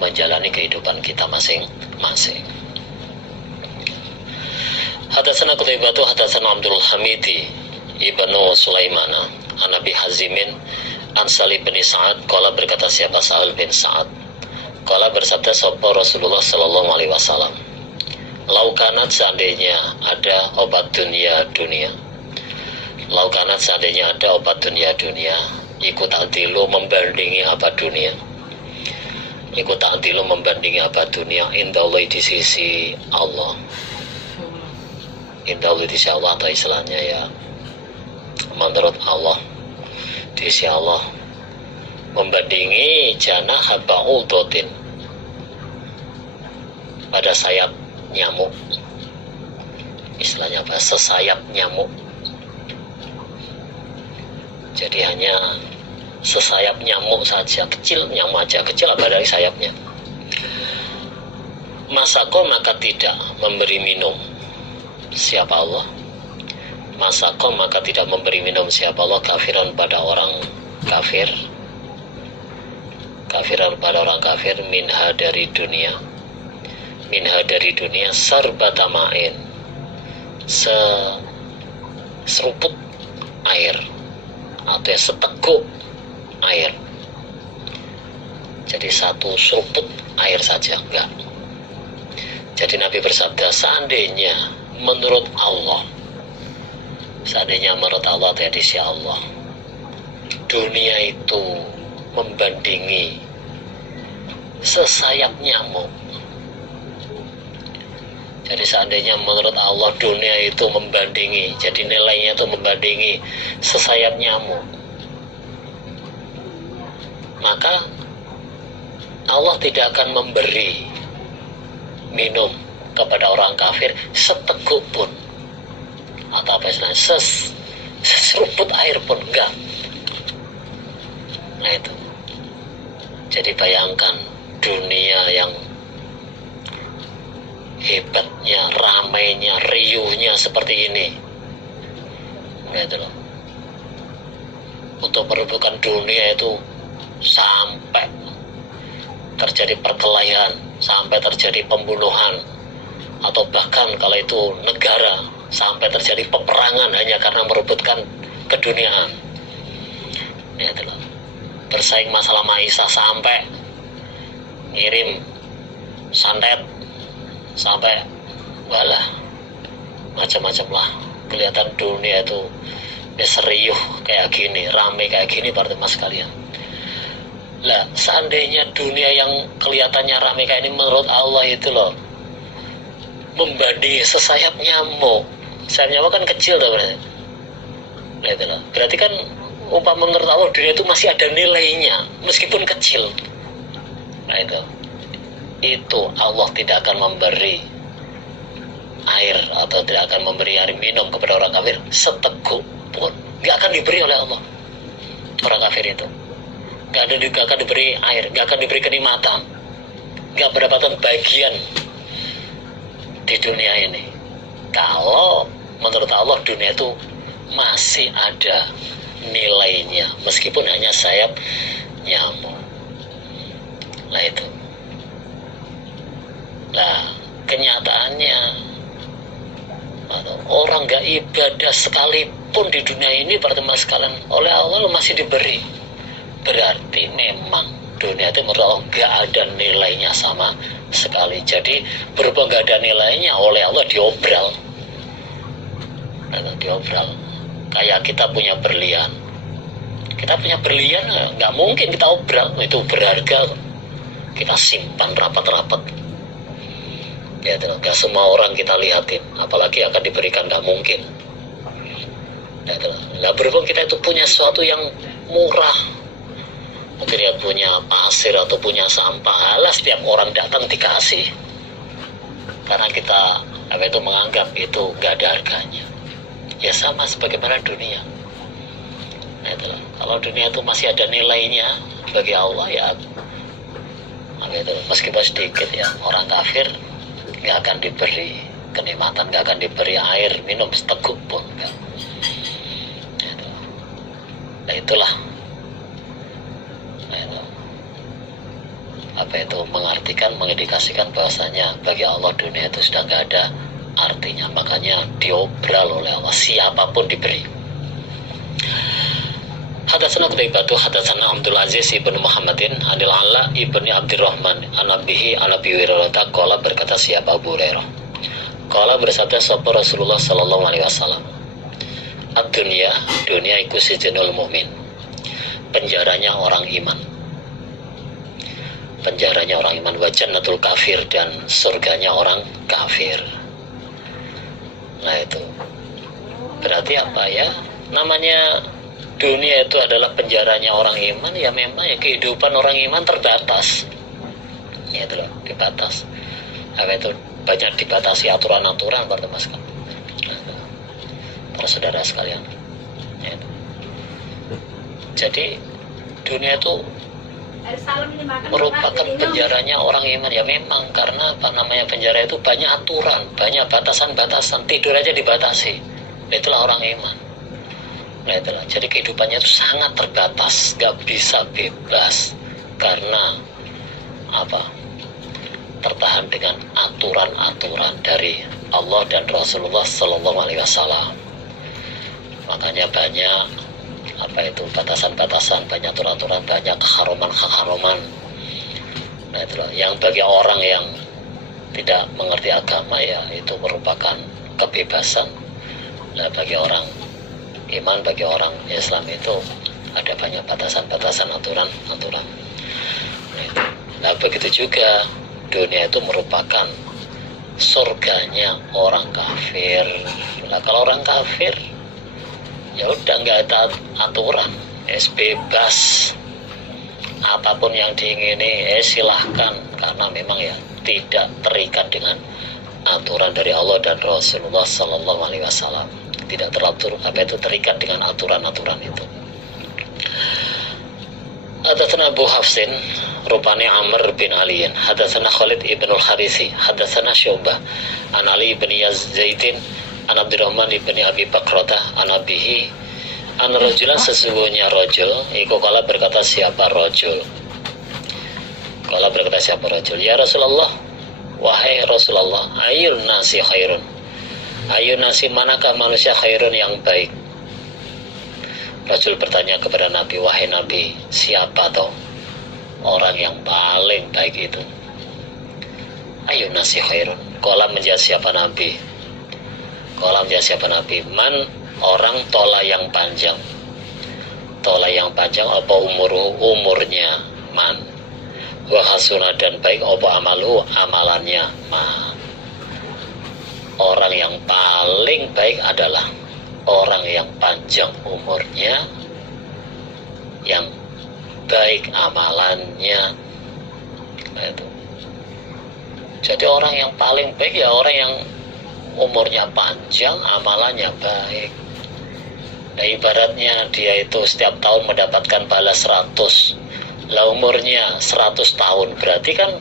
menjalani kehidupan kita masing-masing. Hadatsana Qutaibah hadatsana Abdul Hamidi Ibnu Sulaimana an Abi Hazimin an Salih bin Sa'ad qala, berkata siapa Sa'al bin Sa'ad, qala bersabda sapa Rasulullah sallallahu alaihi wasallam, laukanat seandainya ada obat dunia, laukanat seandainya ada obat dunia, ikut adilu membandingi apa dunia, ikut adilu membandingi apa dunia, indallahi di sisi Allah, indallahi di sisi Allah, atau istilahnya ya menurut Allah, di sisi Allah, membandingi janah ba'udatin, pada sayap nyamuk, istilahnya apa, sesayap nyamuk. Jadi hanya sesayap nyamuk saja, kecil, nyamuk aja kecil, apa dari sayapnya. Masako maka tidak memberi minum siapa Allah, masako maka tidak memberi minum siapa Allah, kafiran pada orang kafir, kafiran pada orang kafir, minha dari dunia, minha dari dunia, sarbatamain, seruput air, atau seteguk air. Jadi satu seruput air saja enggak. Jadi Nabi bersabda, seandainya menurut Allah, seandainya menurut Allah atau di sisi Allah, dunia itu membandingi sesayap nyamuk. Jadi seandainya menurut Allah dunia itu membandingi, jadi nilainya itu membandingi sesayap nyamuk, maka Allah tidak akan memberi minum kepada orang kafir seteguk pun, atau apa istilahnya, seseruput air pun enggak. Nah itu. Jadi bayangkan dunia yang hebatnya, ramainya, riuhnya seperti ini. Nah itu loh. Untuk merebutkan dunia itu sampai terjadi perkelahian, sampai terjadi pembunuhan, atau bahkan kalau itu negara sampai terjadi peperangan hanya karena merebutkan keduniaan. Ya itu loh. Bersaing masalah maisha sampai ngirim santet, sampai walah macam-macam lah. Kelihatan dunia itu serius kayak gini, ramai kayak gini para teman sekalian. Lah seandainya dunia yang kelihatannya ramai kayak ini menurut Allah itu loh membandingi sesayap nyamuk. Sayap nyamuk kan kecil tuh berarti. Nah itu loh. Berarti kan umpama menurut Allah dunia itu masih ada nilainya meskipun kecil. Nah itu Allah tidak akan memberi air atau tidak akan memberi air minum kepada orang kafir seteguk pun, nggak akan diberi oleh Allah. Orang kafir itu nggak akan diberi air, nggak akan diberi kenikmatan, nggak mendapatkan bagian di dunia ini. Kalau menurut Allah dunia itu masih ada nilainya meskipun hanya sayap nyamuk. Nah itu. Nah kenyataannya Atau orang nggak ibadah sekalipun di dunia ini, pertemuan sekalian, oleh Allah masih diberi. Berarti memang dunia itu menurut Allah nggak ada nilainya sama sekali. Jadi berhubung nggak ada nilainya, oleh Allah diobral. Diobral. Kayak kita punya berlian. Kita punya berlian nggak mungkin kita obral, itu berharga. Kita simpan rapat-rapat. Ya, nggak semua orang kita lihatin, apalagi akan diberikan, nggak mungkin. Ya, nah, berhubung kita itu punya sesuatu yang murah, mungkin ya punya pasir atau punya sampah, alah setiap orang datang dikasih, karena kita menganggap itu nggak ada harganya. Ya sama sebagaimana dunia. Nah, kalau dunia itu masih ada nilainya bagi Allah, ya meskipun sedikit, ya orang kafir nggak akan diberi kenikmatan, nggak akan diberi air minum seteguk pun, enggak. Nah, itulah mengartikan, mengindikasikan bahwasanya bagi Allah dunia itu sudah nggak ada artinya, makanya diobral oleh Allah, siapapun diberi. Hadatsana Qutaibah, hadatsana Abdul Aziz ibnu Muhammadin anil Ala ibni Abdurrahman anabihi anabi Hurairah qala, berkata siapa Abu Hurairah, qala bersabda sapa Rasulullah sallallahu alaihi wasallam, ad-dunya, dunia iku sijnul mukmin, penjaranya orang iman, penjaranya orang iman, wa jannatul kafir, dan surganya orang kafir. Nah, itu berarti apa ya, namanya dunia itu adalah penjaranya orang iman, ya memang ya kehidupan orang iman terbatas, ya itu loh, dibatas. Itu banyak dibatasi aturan-aturan, pertemuan sekalian, para saudara sekalian. Ya, jadi dunia itu merupakan penjaranya orang iman, ya memang, karena apa, namanya penjara itu banyak aturan, banyak batasan-batasan, tidur aja dibatasi. Itulah orang iman. Nah, itulah. Jadi kehidupannya itu sangat terbatas, gak bisa bebas, karena apa, tertahan dengan aturan-aturan dari Allah dan Rasulullah Sallallahu Alaihi Wasallam. Makanya banyak batasan-batasan, banyak aturan-aturan, banyak keharaman-keharaman. Nah, itulah yang bagi orang yang tidak mengerti agama, ya itu merupakan kebebasan. Nah, bagi orang iman, bagi orang Islam itu ada banyak batasan-batasan, aturan-aturan. Nah, begitu juga dunia itu merupakan surganya orang kafir. Nah, kalau orang kafir, ya udah nggak ada aturan, bebas, apapun yang diingini, silahkan, karena memang ya tidak terikat dengan aturan dari Allah dan Rasulullah Sallallahu Alaihi Wasallam. Tidak teratur, terikat dengan aturan-aturan itu. Hadatsana Abu Hafsin rupane Amr bin Aliin, hadatsana Khalid ibn al-Harisi, hadatsana Syu'bah an Ali bin Zaidin an Abdurrahman ibn Abi Bakrata an abihi an rajulan, sesungguhnya rajul iku kala berkata siapa rajul, kala berkata siapa rajul, ya Rasulullah, wahai Rasulullah, ayyun nasi khairun, ayu nasi, manakah manusia khairun, yang baik? Rasul bertanya kepada Nabi, wahai Nabi, siapa toh orang yang paling baik itu? Ayu nasi khairun. Qala, menjawab siapa Nabi? Qala, menjawab siapa Nabi? Man, orang tola yang panjang. Tola yang panjang apa umurnya? Man. Wa hasuna, dan baik apa amalu, amalannya? Man. Orang yang paling baik adalah orang yang panjang umurnya, yang baik amalannya. Nah, itu. Jadi orang yang paling baik ya orang yang umurnya panjang, amalannya baik. Nah, ibaratnya dia itu setiap tahun mendapatkan balas 100. Lah umurnya 100 tahun, berarti kan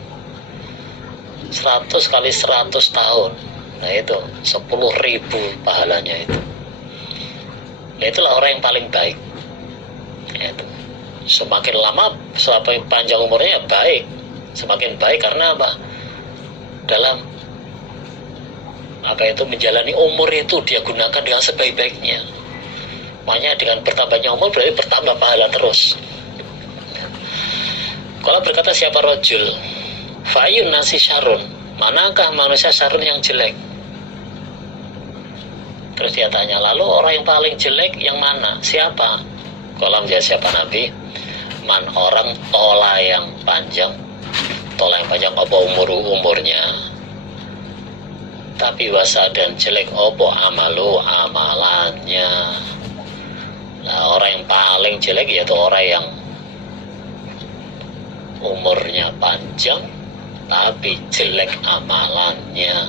100 kali 100 tahun. Nah, itu 10.000 pahalanya itu. Nah, itulah orang yang paling baik. Itu. Semakin lama, semakin panjang umurnya baik. Semakin baik karena apa? Dalam menjalani umur itu dia gunakan dengan sebaik-baiknya. Makanya dengan bertambahnya umur berarti bertambah pahala terus. Kalau berkata siapa rojul, fa'ayun nasi syarun, manakah manusia syarun yang jelek? Terus dia tanya, lalu orang yang paling jelek yang mana? Siapa? Kalau menjawab siapa Nabi? Man, orang tola yang panjang. Tola yang panjang apa umurnya? Tapi wasa dan jelek apa amalannya. Nah, orang yang paling jelek yaitu orang yang umurnya panjang tapi jelek amalannya.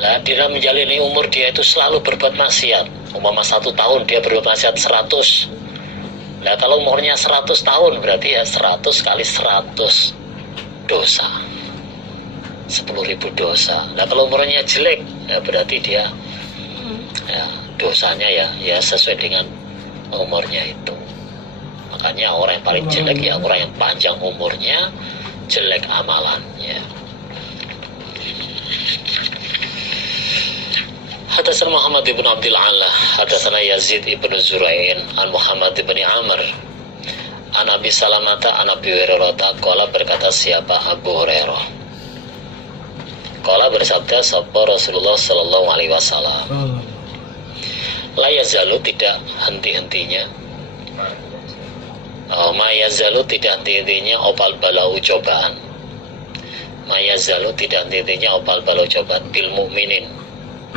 Lah dia menjalani umur dia itu selalu berbuat maksiat. Umpama 1 tahun dia berbuat maksiat 100. Lah kalau umurnya 100 tahun berarti ya 100 kali 100 dosa, 10.000 dosa. Lah kalau umurnya jelek ya berarti dia ya dosanya ya sesuai dengan umurnya itu. Makanya orang yang paling jelek ya orang yang panjang umurnya, jelek amalannya. Hadatsana Muhammad ibn Abdul Ala, hadatsana Yazid ibn Zurain, an Muhammad ibn Amr, an Abi Salamata, an Abi Hurairah, qala berkata siapa Abu Hurairah. Qala bersabda sabda Rasulullah sallallahu alaihi wasallam. La yazalu tidak henti-hentinya. Ma yazalu tidak henti-hentinya opal balau cobaan. Ma yazalu tidak henti-hentinya opal balau cobaan bil mukminin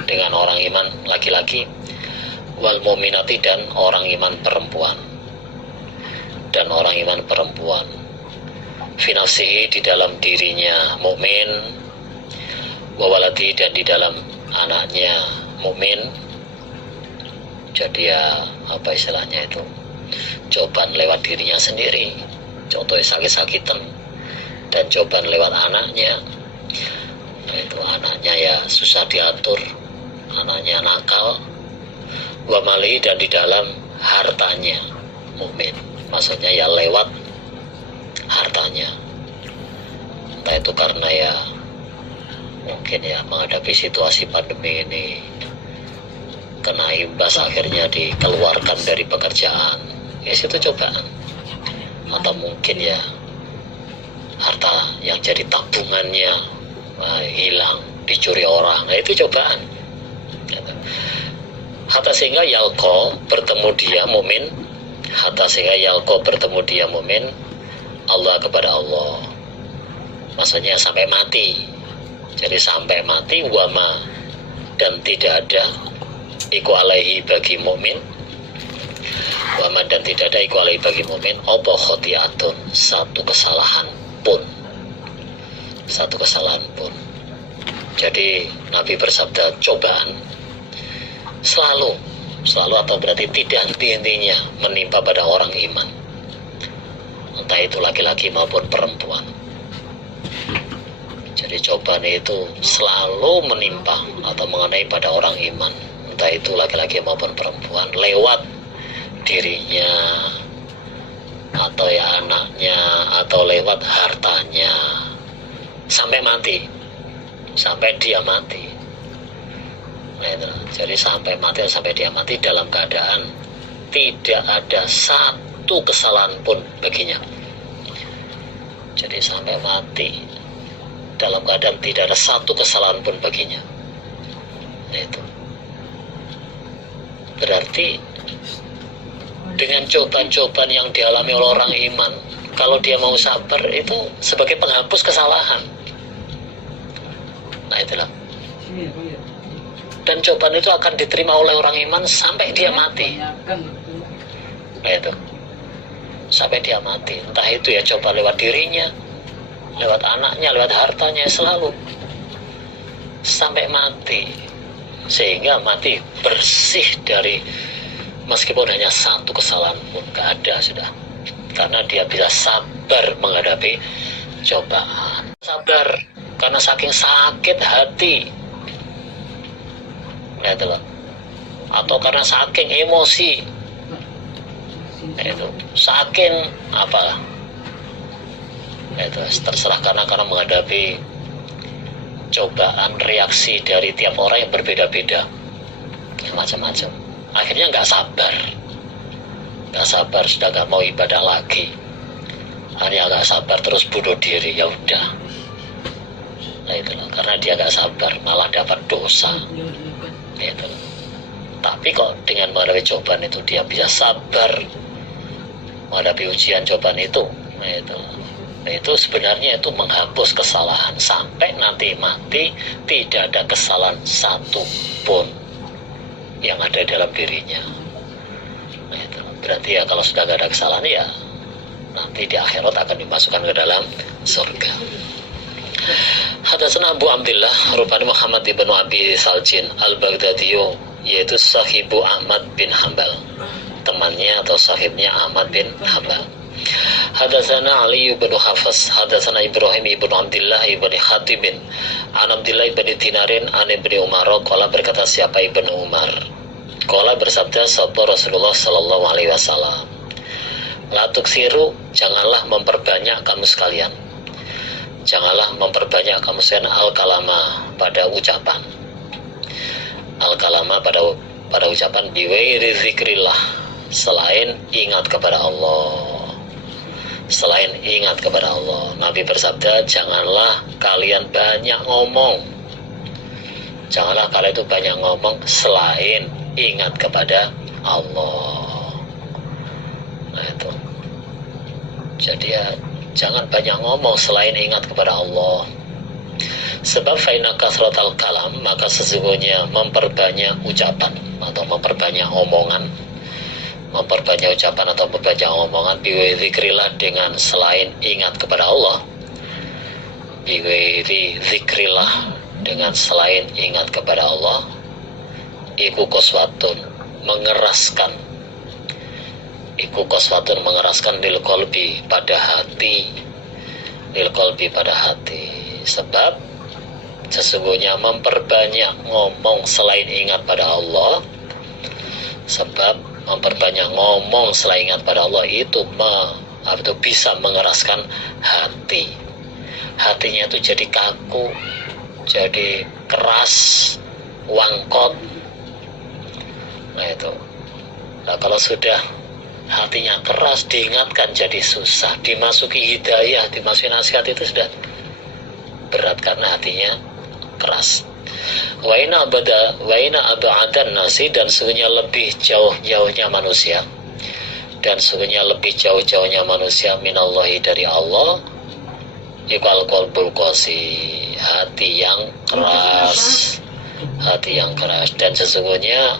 dengan orang iman laki-laki, wal mu'minati dan orang iman perempuan, dan orang iman perempuan, fi nafsihi di dalam dirinya mukmin, wa waladi dan di dalam anaknya mukmin. Jadi ya apa istilahnya itu, cobaan lewat dirinya sendiri, contohnya sakit-sakitan, dan cobaan lewat anaknya, itu anaknya ya susah diatur, anaknya nakal, wa mali dan di dalam hartanya mukmin, maksudnya ya lewat hartanya, entah itu karena ya mungkin ya menghadapi situasi pandemi ini kena imbas akhirnya dikeluarkan dari pekerjaan, ya itu cobaan, atau mungkin ya harta yang jadi tabungannya hilang, dicuri orang, nah itu cobaan. Hatta sehingga yalko bertemu dia mumin, hatta sehingga yalko bertemu dia mumin Allah kepada Allah, maksudnya sampai mati. Jadi sampai mati, wama dan tidak ada iku alaihi bagi mukmin, wama dan tidak ada iku alaihi bagi mukmin apa khotiatun satu kesalahan pun. Jadi Nabi bersabda cobaan selalu atau berarti tidak henti-hentinya menimpa pada orang iman, entah itu laki-laki maupun perempuan. Jadi cobaan itu selalu menimpa atau mengenai pada orang iman, entah itu laki-laki maupun perempuan, lewat dirinya atau ya anaknya atau lewat hartanya, sampai mati, sampai dia mati. Nah, itu. Jadi sampai mati, sampai dia mati dalam keadaan tidak ada satu kesalahan pun baginya. Jadi sampai mati dalam keadaan tidak ada satu kesalahan pun baginya. Nah, itu berarti dengan cobaan-cobaan yang dialami oleh orang iman, kalau dia mau sabar itu sebagai penghapus kesalahan. Nah itulah. Dan cobaan itu akan diterima oleh orang iman sampai dia mati. Nah itu, sampai dia mati. Entah itu ya coba lewat dirinya, lewat anaknya, lewat hartanya, selalu sampai mati, sehingga mati bersih dari meskipun hanya satu kesalahan pun gak ada sudah, karena dia bisa sabar menghadapi cobaan. Sabar karena saking sakit hati, ya itu loh, atau karena saking emosi, ya itu saking apa, ya itu terserah, karena menghadapi cobaan, reaksi dari tiap orang yang berbeda-beda, macam-macam. Akhirnya nggak sabar, sudah nggak mau ibadah lagi. Hanya nggak sabar terus bunuh diri, ya udah. Nah itulah, karena dia nggak sabar malah dapat dosa. Itu. Tapi kok dengan menghadapi cobaan itu dia bisa sabar menghadapi ujian cobaan itu. Nah itu sebenarnya itu menghapus kesalahan sampai nanti mati tidak ada kesalahan satu pun yang ada dalam dirinya. Nah itu berarti ya kalau sudah gak ada kesalahan ya nanti di akhirat akan dimasukkan ke dalam surga. Hadatsana Abu Abdillah rupanya Muhammad ibnu Abi Saljin al-Baghdadiyu, yaitu sahibu Ahmad bin Hambal, temannya atau sahibnya Ahmad bin Hambal. Hadatsana Ali bin Hafs, hadatsana Ibrahim ibnu Abdillah ibnu Khatibin, an Abdillah ibnu Dinarin, an ibnu Umar, qala berkata siapa ibnu Umar, qala bersabda sapa Rasulullah sallallahu alaihi wasallam, la tuksiru, janganlah memperbanyak kamu sekalian, janganlah memperbanyak kamu sekalian al-kalama pada ucapan, al-kalama pada ucapan biwairi zikrillah, selain ingat kepada Allah. Selain ingat kepada Allah, Nabi bersabda, janganlah kalian banyak ngomong. Janganlah kalian itu banyak ngomong selain ingat kepada Allah. Nah itu. Jadi ya jangan banyak ngomong selain ingat kepada Allah. Sebab faina kasratal kalam, maka sesungguhnya memperbanyak ucapan atau memperbanyak omongan, memperbanyak ucapan atau memperbanyak omongan biwizikrillah, dengan selain ingat kepada Allah, biwizikrillah, dengan selain ingat kepada Allah, iku koswatun, mengeraskan, iku koswatun, mengeraskan lil qalbi, pada hati, lil qalbi, pada hati. Sebab sesungguhnya memperbanyak ngomong selain ingat pada Allah, sebab memperbanyak ngomong selain ingat pada Allah itu bisa mengeraskan hati. Hatinya itu jadi kaku, jadi keras, wangkot. Nah itu. Nah kalau sudah hatinya keras, diingatkan jadi susah, dimasuki hidayah, dimasuki nasihat itu sudah berat karena hatinya keras. Waina abadan nasi, dan sungguhnya lebih jauh-jauhnya manusia, dan sungguhnya lebih jauh-jauhnya manusia minallahi, dari Allah, iqal qalbul qasi, hati yang keras, hati yang keras. Dan sesungguhnya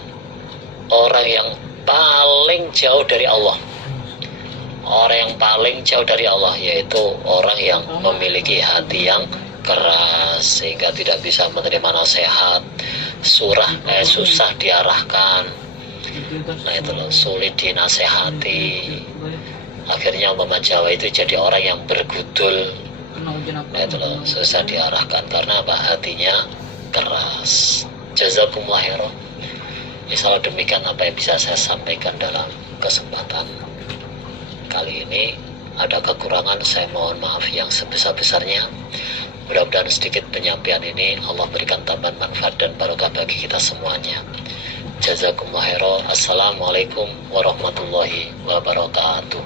orang yang paling jauh dari Allah, orang yang paling jauh dari Allah yaitu orang yang memiliki hati yang keras, sehingga tidak bisa menerima nasihat, susah diarahkan. Nah itu loh, sulit dinasehati. Akhirnya umpama Jawa itu jadi orang yang bergudul. Nah itu loh, susah diarahkan karena apa? Hatinya keras. Jazakumullah khairan. Insyaallah demikian apa yang bisa saya sampaikan dalam kesempatan kali ini. Ada kekurangan, saya mohon maaf yang sebesar-besarnya. Mudah-mudahan sedikit penyampaian ini Allah berikan tambahan manfaat dan barokah bagi kita semuanya. Jazakumullah khairan. Assalamualaikum warahmatullahi wabarakatuh.